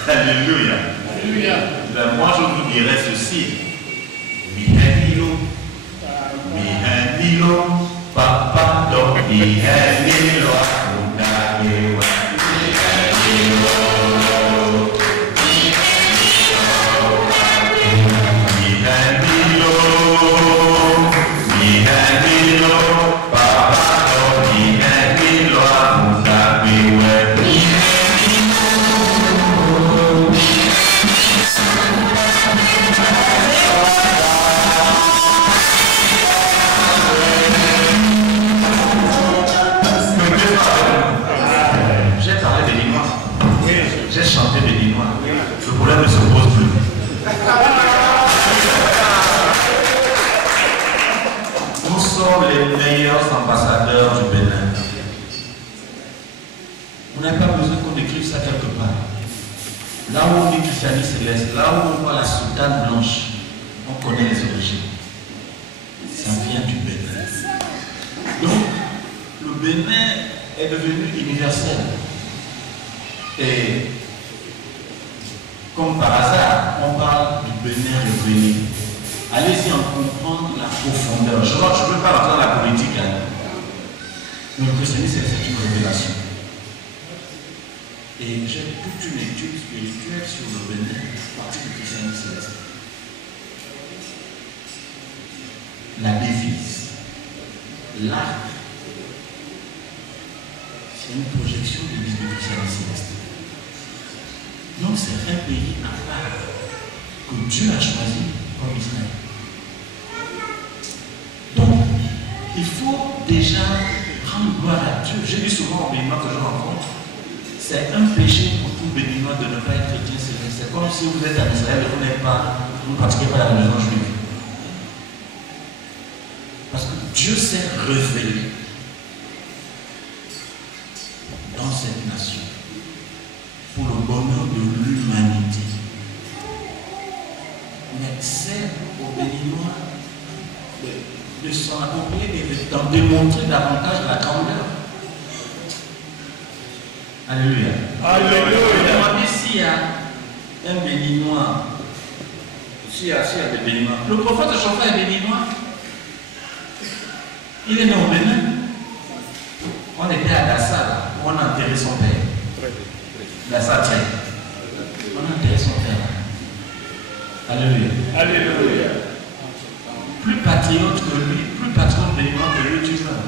Alléluia. Alléluia. Ben, moi, je vous dirais ceci. Mihenilo, Mihenilo, Papa, donc Mihenilo, Akundagewa, Mihenilo. J'ai chanté béninois. Le problème ne se pose plus. Nous sommes les meilleurs ambassadeurs du Bénin. Vous n'avez pas besoin qu'on écrive ça quelque part. Là où on dit christianisme céleste, là où on voit la soutane blanche, on connaît les origines. Ça vient du Bénin. Donc, le Bénin est devenu universel. Et comme par hasard, on parle du Bénin, le Bénin. Allez-y en comprendre la profondeur. Je ne veux pas rentrer dans la politique. Mais le christianisme, c'est une révélation. Et j'ai toute une étude spirituelle sur le Bénin, partie du christianisme céleste. La devise, l'arc, c'est une projection de l'église du christianisme céleste. Donc c'est un pays à part que Dieu a choisi comme Israël. Donc, il faut déjà rendre gloire à Dieu. Je dis souvent aux Béninois que je rencontre, c'est un péché pour tout Béninois de ne pas être chrétien. C'est comme si vous êtes en Israël et vous ne pratiquez pas la religion juive. Parce que Dieu s'est révélé dans cette nation pour le bonheur de l'humanité. Mais c'est aux Béninois de s'en approprier et d'en démontrer davantage la grandeur. Alléluia. Alléluia. S'il y a un Béninois, s'il y a des Béninois, le prophète Ochofa est Béninois. Il est né au Bénin. On était à Dassa, où on a enterré son père. Dassa, tiens. On a enterré son père. Alléluia. Alléluia. Plus patriote que lui, plus patron béninois que lui, tu vas.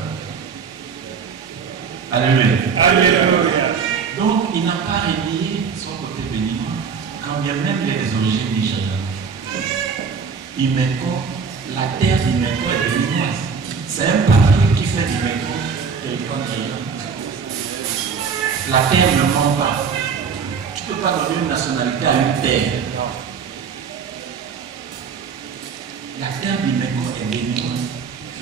Alléluia. Alléluia. Donc, il n'a pas renié son côté béninois, quand bien même il est des origines nigérianes. Imeko, la terre d'Imeko est béninoise. C'est un papier qui fait d'Imeko territoire nigérian. La terre ne ment pas. Tu ne peux pas donner une nationalité à une terre. La terre d'Imeko est béninoise.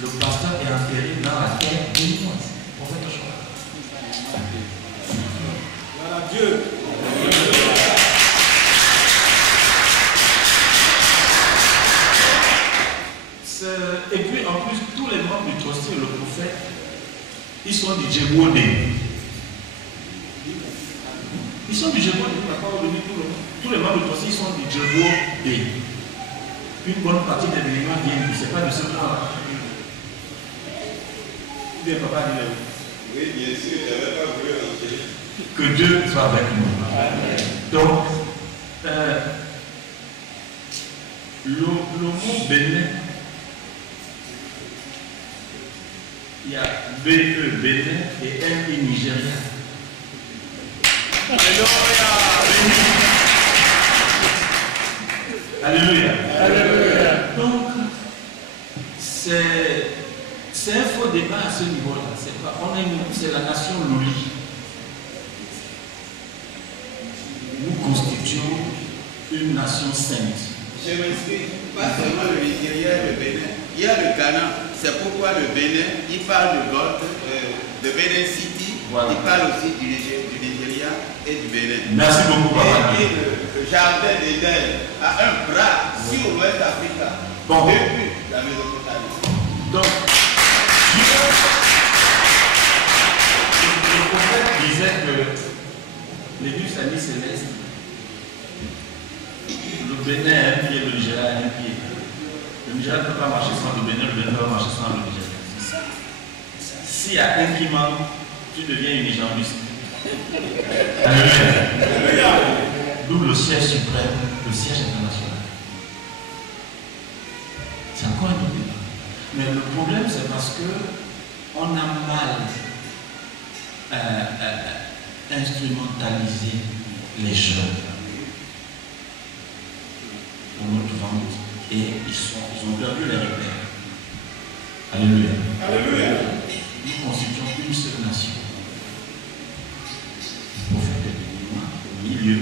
Le pasteur est enterré dans la terre béninoise. Pour votre choix. Voilà Dieu. Et puis en plus, tous les membres du trustee et le prophète, ils sont du Djebouodé. Ils sont du Djebouodé, tous les membres du trustee, ils sont du Djebouodé. Une bonne partie des Béninois viennent, ce n'est pas de ce point. Bien, papa dit oui, bien sûr, je n'avais pas voulu rentrer. Que Dieu soit avec nous. Donc, le mot Bénin, il y a BE Bénin et MI Nigeria. Alléluia. Alléluia. Donc, c'est un faux débat à ce niveau-là. C'est la nation Louli. Nous constituons une nation sainte. Je m'explique, pas seulement le Nigeria et le Bénin. Il y a le Ghana. C'est pourquoi le Bénin, il parle de God, de Bénin City, voilà. Il parle aussi du Nigeria et du Bénin. Merci beaucoup, papa. Et le jardin d'Éden a un bras sur l'Ouest Afrique, bon. Depuis la Mésopotamie. Donc, le prophète disait que l'église famille céleste, le Bénin a un pied, le Nigeria a un pied. Le Nigeria ne peut pas marcher sans le Bénin, le Bénin ne peut pas marcher sans le Nigeria. S'il y a un qui manque, tu deviens une unijambiste. Alléluia. D'où le siège suprême, le siège international. C'est encore un autre débat. Mais le problème, c'est parce qu'on a mal instrumentalisé les jeunes pour notre vente et ils ont perdu les repères. Alléluia. Alléluia. Nous constituons une seule nation. Le prophète est au milieu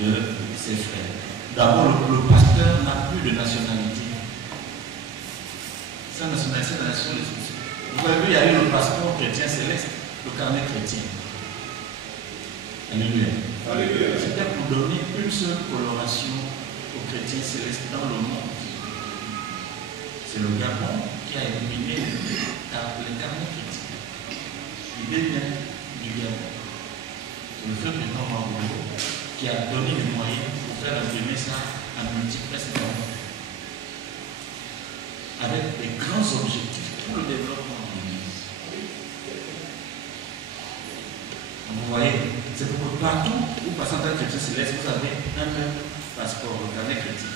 de ses frères. D'abord, le pasteur n'a plus de nationalité. Sa nationalité, c'est la nation des États. Vous avez vu, il y a eu le passeport chrétien céleste, le carnet chrétien. Alléluia. Alléluia. C'était pour donner une seule coloration aux chrétiens célestes dans le monde. C'est le Gabon qui a éliminé les carnets chrétiens. Il vient du Gabon. C'est le frère président Mangolo qui a donné les moyens pour faire imprimer ça à multiples états. Avec des grands objectifs pour le développement de l'Église. Vous voyez, c'est pour que partout où passez en tant que chrétien céleste, vous avez un même passeport, le carnet chrétien.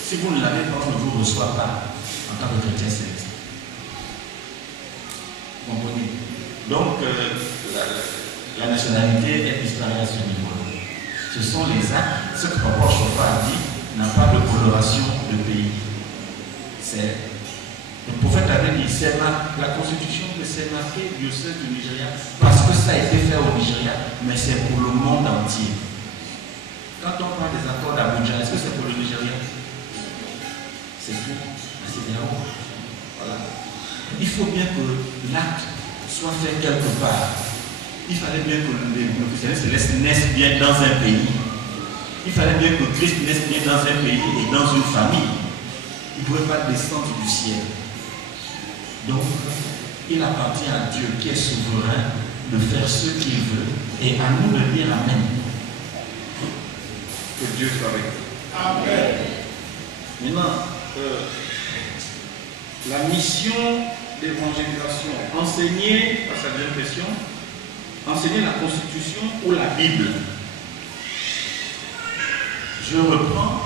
Si vous ne l'avez pas, on ne vous reçoit pas en tant que chrétien céleste. Vous comprenez? Donc, la nationalité est disparue à ce niveau-là. Ce sont les actes, ce que Papa Chofa a dit, n'a pas de coloration de pays. Le prophète avait dit, la constitution que c'est marqué diocèse du Nigeria, parce que ça a été fait au Nigeria, mais c'est pour le monde entier. Quand on parle des accords d'Abuja, est-ce que c'est pour le Nigeria? C'est pour la CEDEAO. Voilà. Il faut bien que l'acte soit fait quelque part. Il fallait bien que les christianistes naissent bien dans un pays. Il fallait bien que Christ naisse bien dans un pays et dans une famille. Il ne pouvait pas descendre du ciel. Donc, il appartient à Dieu qui est souverain de faire ce qu'il veut et à nous de dire Amen. Que Dieu soit avec nous. Amen. Maintenant, la mission d'évangélisation, enseigner, à sa deuxième question, enseigner la Constitution ou la Bible. Je reprends.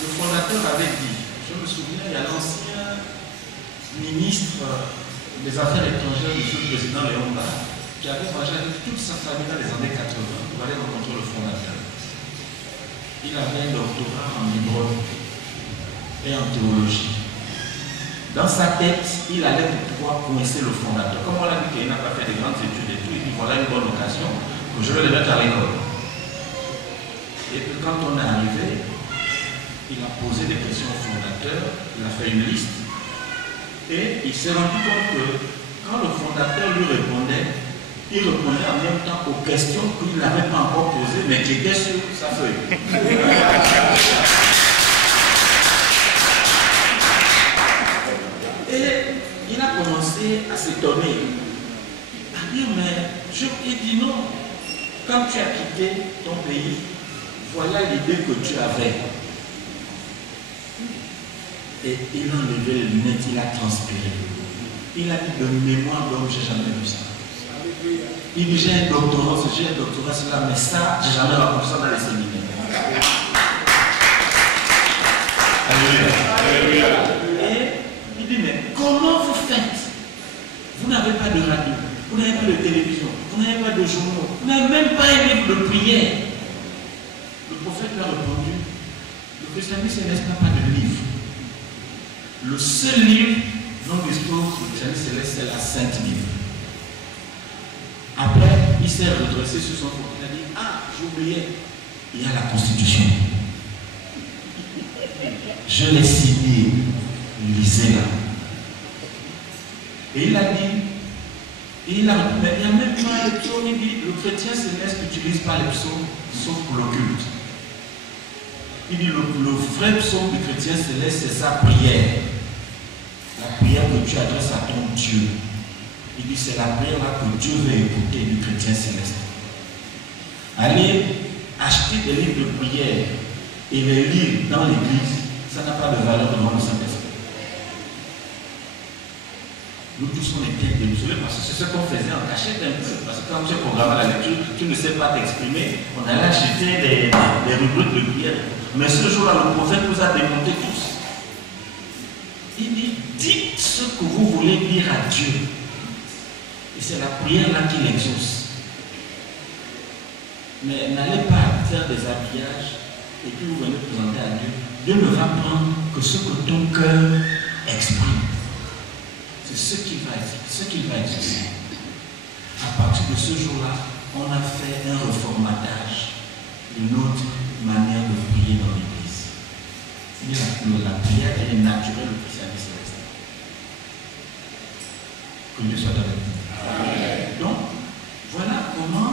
Le fondateur avait dit, je me souviens, il y a l'ancien ministre des Affaires étrangères du feu président Léon Bart, qui avait voyagé avec toute sa famille dans les années 80 pour aller rencontrer le fondateur. Il avait un doctorat en hébreu et en théologie. Dans sa tête, il allait pouvoir coincer le fondateur. Comme on l'a dit qu'il n'a pas fait de grandes études et tout, il dit voilà une bonne occasion que je vais le mettre à l'école. Et puis quand on est arrivé, il a posé des questions au fondateur, il a fait une liste, et il s'est rendu compte que quand le fondateur lui répondait, il répondait en même temps aux questions qu'il n'avait pas encore posées, mais qui étaient sur sa feuille. Et il a commencé à s'étonner, à dire, mais je t'ai dit non, quand tu as quitté ton pays, voilà l'idée que tu avais. Et il a enlevé les lunettes, il a transpiré. Il a dit de mémoire d'homme, j'ai jamais vu ça. Il dit j'ai un doctorat, c'est là, mais ça, j'ai jamais rencontré ça dans les séminaires. Alléluia. Et il dit mais comment vous faites? Vous n'avez pas de radio, vous n'avez pas de télévision, vous n'avez pas de journaux, vous n'avez même pas un livre de prière. Le prophète lui a répondu, le christianisme n'est pas de livre. Le seul livre dont dispose le christianisme céleste, c'est la Sainte Bible. Après, il s'est redressé sur son compte. Il a dit, ah, j'oubliais, il y a la Constitution. Je l'ai signée, lisez-la. Et il a dit, mais il n'y a même pas le psaume, il dit, le chrétien céleste n'utilise pas les psaumes, sauf pour le culte. Il dit, le vrai psaume du chrétien céleste, c'est sa prière. La prière que tu adresses à ton Dieu. Il dit, c'est la prière là que Dieu veut écouter du chrétien céleste. Aller acheter des livres de prière et les lire dans l'église, ça n'a pas de valeur devant le Saint-Esprit. Nous tous on était désolés parce que c'est ce qu'on faisait en cachette un peu. Parce que quand tu programmes la lecture, tu ne sais pas t'exprimer. On allait acheter des rubriques de prière. Mais ce jour-là, le prophète nous a démonté tous. Il dit, dites ce que vous voulez dire à Dieu. Et c'est la prière là qui l'exauce. Mais n'allez pas faire des habillages et puis vous venez présenter à Dieu. Dieu ne va prendre que ce que ton cœur exprime. C'est ce qu'il va exaucer. À partir de ce jour-là, on a fait un reformatage de notre manière de prier dans l'église. La prière est naturelle au christianisme céleste. Que Dieu soit avec nous. Donc, voilà comment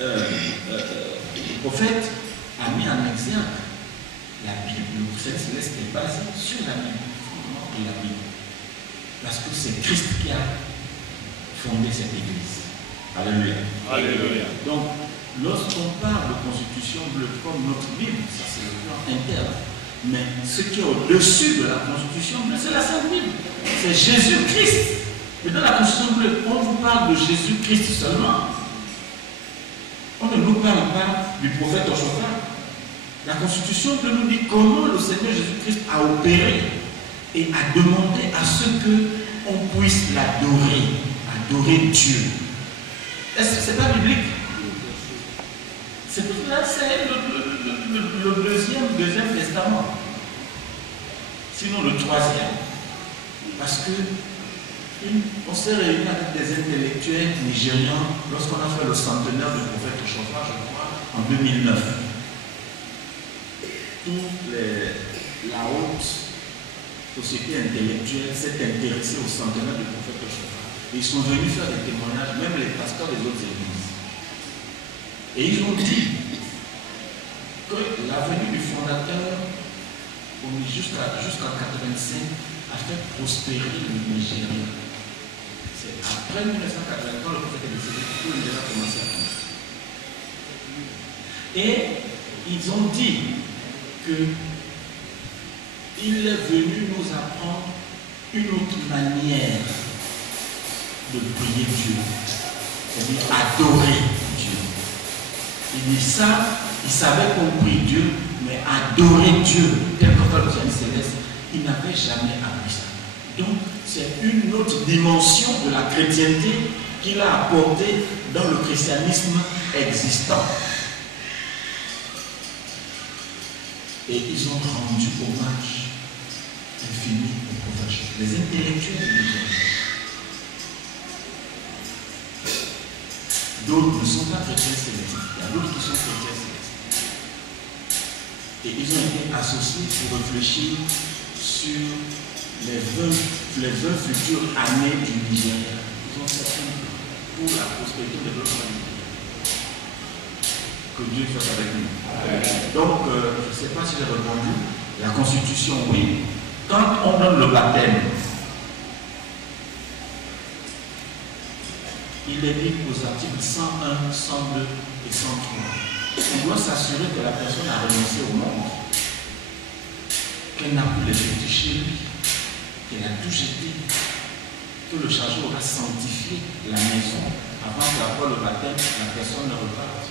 le prophète a mis en exergue la Bible. Le christianisme céleste est basé sur la Bible, et la Bible. Parce que c'est Christ qui a fondé cette église. Alléluia. Alléluia. Donc, lorsqu'on parle de constitution bleue comme notre Bible, ça c'est le plan interne. Mais ce qui est au-dessus de la constitution bleue, c'est la Sainte Bible. C'est Jésus-Christ. Et dans la constitution bleue, on vous parle de Jésus-Christ seulement. On ne nous parle pas du prophète au chauffard. La constitution bleue nous dit comment le Seigneur Jésus-Christ a opéré et a demandé à ce qu'on puisse l'adorer, adorer Dieu. Est-ce que ce n'est pas biblique? C'est le deuxième testament. Sinon le troisième. Parce que on s'est réunis avec des intellectuels nigérians lorsqu'on a fait le centenaire du prophète au chauffard, je crois, en 2009. La haute société intellectuelle s'est intéressée au centenaire du prophète au chauffard. Ils sont venus faire des témoignages, même les pasteurs des autres églises. Et ils ont dit que la venue du fondateur jusqu'en 1985 a fait prospérer le Nigeria. C'est après 1980, quand le prophète est décédé, que le Nigeria a commencé à commencer. Et ils ont dit qu'il est venu nous apprendre une autre manière de prier Dieu, c'est-à-dire adorer Dieu. Il dit ça, il savait qu'on prie Dieu, mais adorer Dieu, tel que le Christianisme céleste, il n'avait jamais appris ça. Donc, c'est une autre dimension de la chrétienté qu'il a apportée dans le christianisme existant. Et ils ont rendu hommage infini au prophète. Les intellectuels de l'Église. D'autres ne sont pas chrétiens célestes. Il y a d'autres qui sont chrétiens célestes. Et ils ont été associés pour réfléchir sur les 20 futures années du Nigeria. Ils ont certains pour la prospérité de notre famille. Que Dieu fasse avec nous. Donc, je ne sais pas si j'ai répondu. La Constitution, oui. Quand on donne le baptême, il est dit aux articles 101, 102 et 103. On doit s'assurer que la personne a renoncé au monde, qu'elle n'a plus les petits chez lui, qu'elle a tout jeté, que le chargeur aura sanctifié la maison avant qu'après le baptême, la personne ne reparte.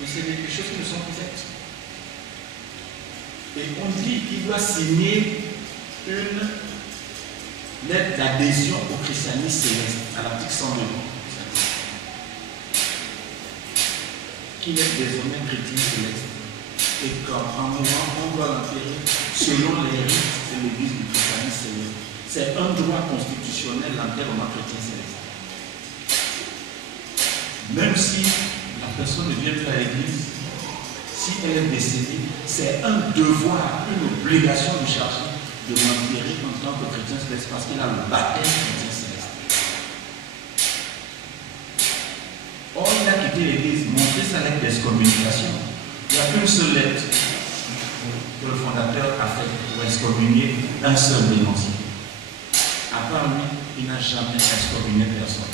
Mais c'est des choses qui ne sont pas faites. Et on dit qu'il doit signer une lettre d'adhésion au christianisme céleste, à l'article 102. Qu'il est désormais chrétien céleste. Et qu'en mourant, on doit l'enterrer selon les rites de l'église du christianisme céleste. C'est un droit constitutionnel, l'enterrement chrétien céleste. Même si la personne ne vient plus à l'église, si elle est décédée, c'est un devoir, une obligation de charger de l'enterrer en tant que chrétien céleste parce qu'il a le baptême chrétien céleste. Or, il a quitté l'église, montré sa lettre d'excommunication. Il n'y a qu'une seule lettre que le fondateur a fait pour excommunier un seul dénoncié. À part lui, il n'a jamais excommunié personne.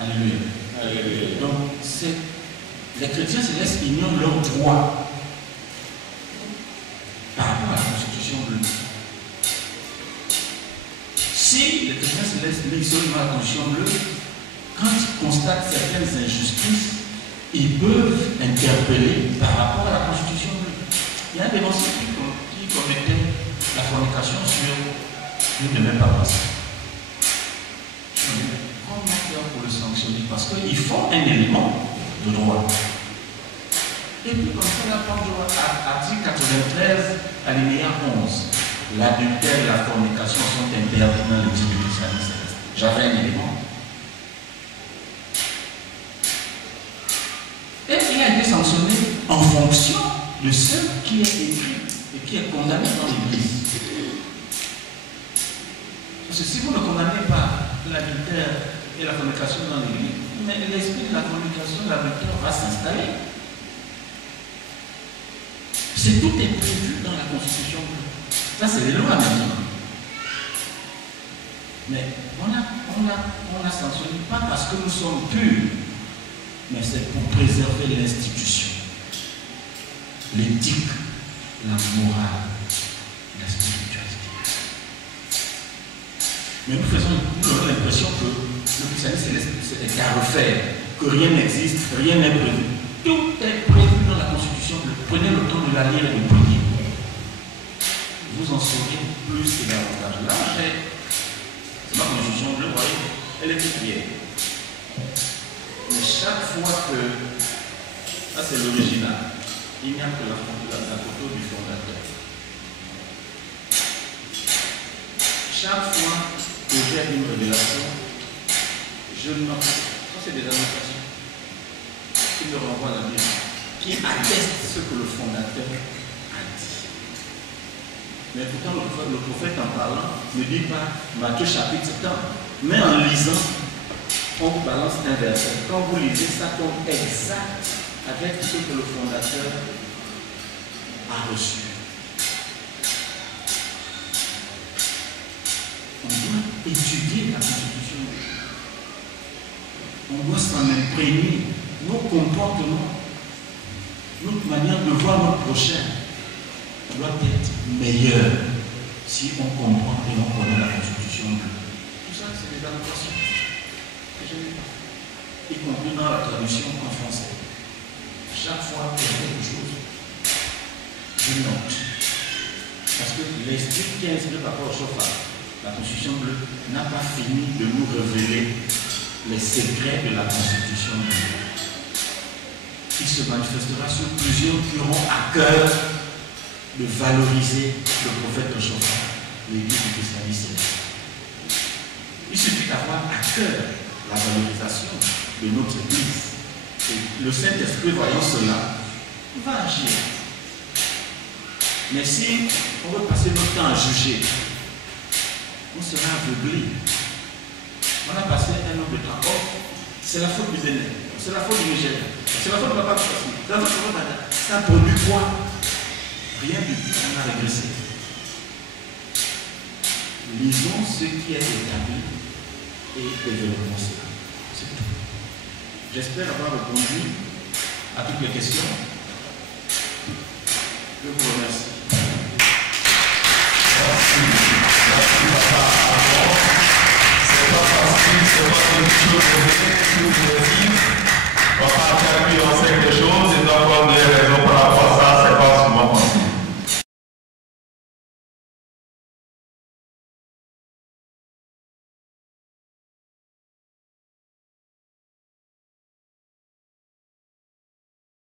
Alléluia. Alléluia. Donc, les chrétiens célestes ignorent leurs droits par rapport à la Constitution bleue. Si les chrétiens célestes lisent seulement la Constitution bleue, quand ils constatent certaines injustices, ils peuvent interpeller par rapport à la Constitution bleue. Il y a des dénonciés qui commettaient la fornication sur une de mes paroisses. Comment faire pour le sanctionner? Parce qu'ils font un élément de droit. Et puis, comme ça, la parole de article 93, alinéa 11. L'adultère et la fornication sont interdits dans le type du christianisme céleste. J'avais un élément. Et il a été sanctionné en fonction de ce qui est écrit et qui est condamné dans l'Église. Parce que si vous ne condamnez pas l'adultère et la fornication dans l'Église, mais l'esprit de la fornication et l'adultère va s'installer. Tout est prévu dans la Constitution. Ça, c'est les lois maintenant. Mais on a sanctionné pas parce que nous sommes purs, mais c'est pour préserver l'institution, l'éthique, la morale, la spiritualité. Mais nous avons l'impression que le christianisme est à refaire, que rien n'existe, rien n'est prévu. Tout est prévu dans la Constitution. Prenez le temps de la lire et de prier. Vous en saurez plus et davantage. Là, c'est ma Constitution bleue, vous voyez, elle est toute vieille. Mais chaque fois que, ça c'est l'original, il n'y a que la photo du fondateur. Chaque fois que j'ai une révélation, je note, ça c'est des annotations, qui me renvoient à la Bible, qui attestent ce que le fondateur a dit. Mais pourtant, le prophète en parlant ne dit pas Matthieu chapitre 7, mais en lisant, on vous balance un verset. Quand vous lisez, ça tombe exact avec ce que le fondateur a reçu. On doit étudier la Constitution. On doit s'en imprégner. Nos comportements, notre manière de voir notre prochain doit être meilleure si on comprend et on connaît la Constitution. Tout ça, c'est des annotations que je n'ai pas, y compris dans la traduction en français. Chaque fois qu'il y a quelque chose, je note. que l'esprit qui est inspiré par rapport au chauffage, la Constitution bleue, n'a pas fini de nous révéler les secrets de la Constitution bleue. Il se manifestera sur plusieurs qui auront à cœur de valoriser le prophète de chauffage, l'Église du christianisme. Il suffit d'avoir à cœur la valorisation de notre Église. Et le Saint-Esprit, voyant cela, va agir. Mais si on veut passer notre temps à juger, on sera aveuglé. On a passé un an de temps. Oh, c'est la faute du Bénin, c'est la faute du Niger, c'est la faute de papa, c'est la faute de papa. Ça produit quoi? Rien du tout, on a régressé. Lisons ce qui est établi et développons cela. C'est tout. J'espère avoir répondu à toutes les questions. Je vous remercie. Merci papa. C'est pas facile, c'est pas quelque chose de vrai, papa.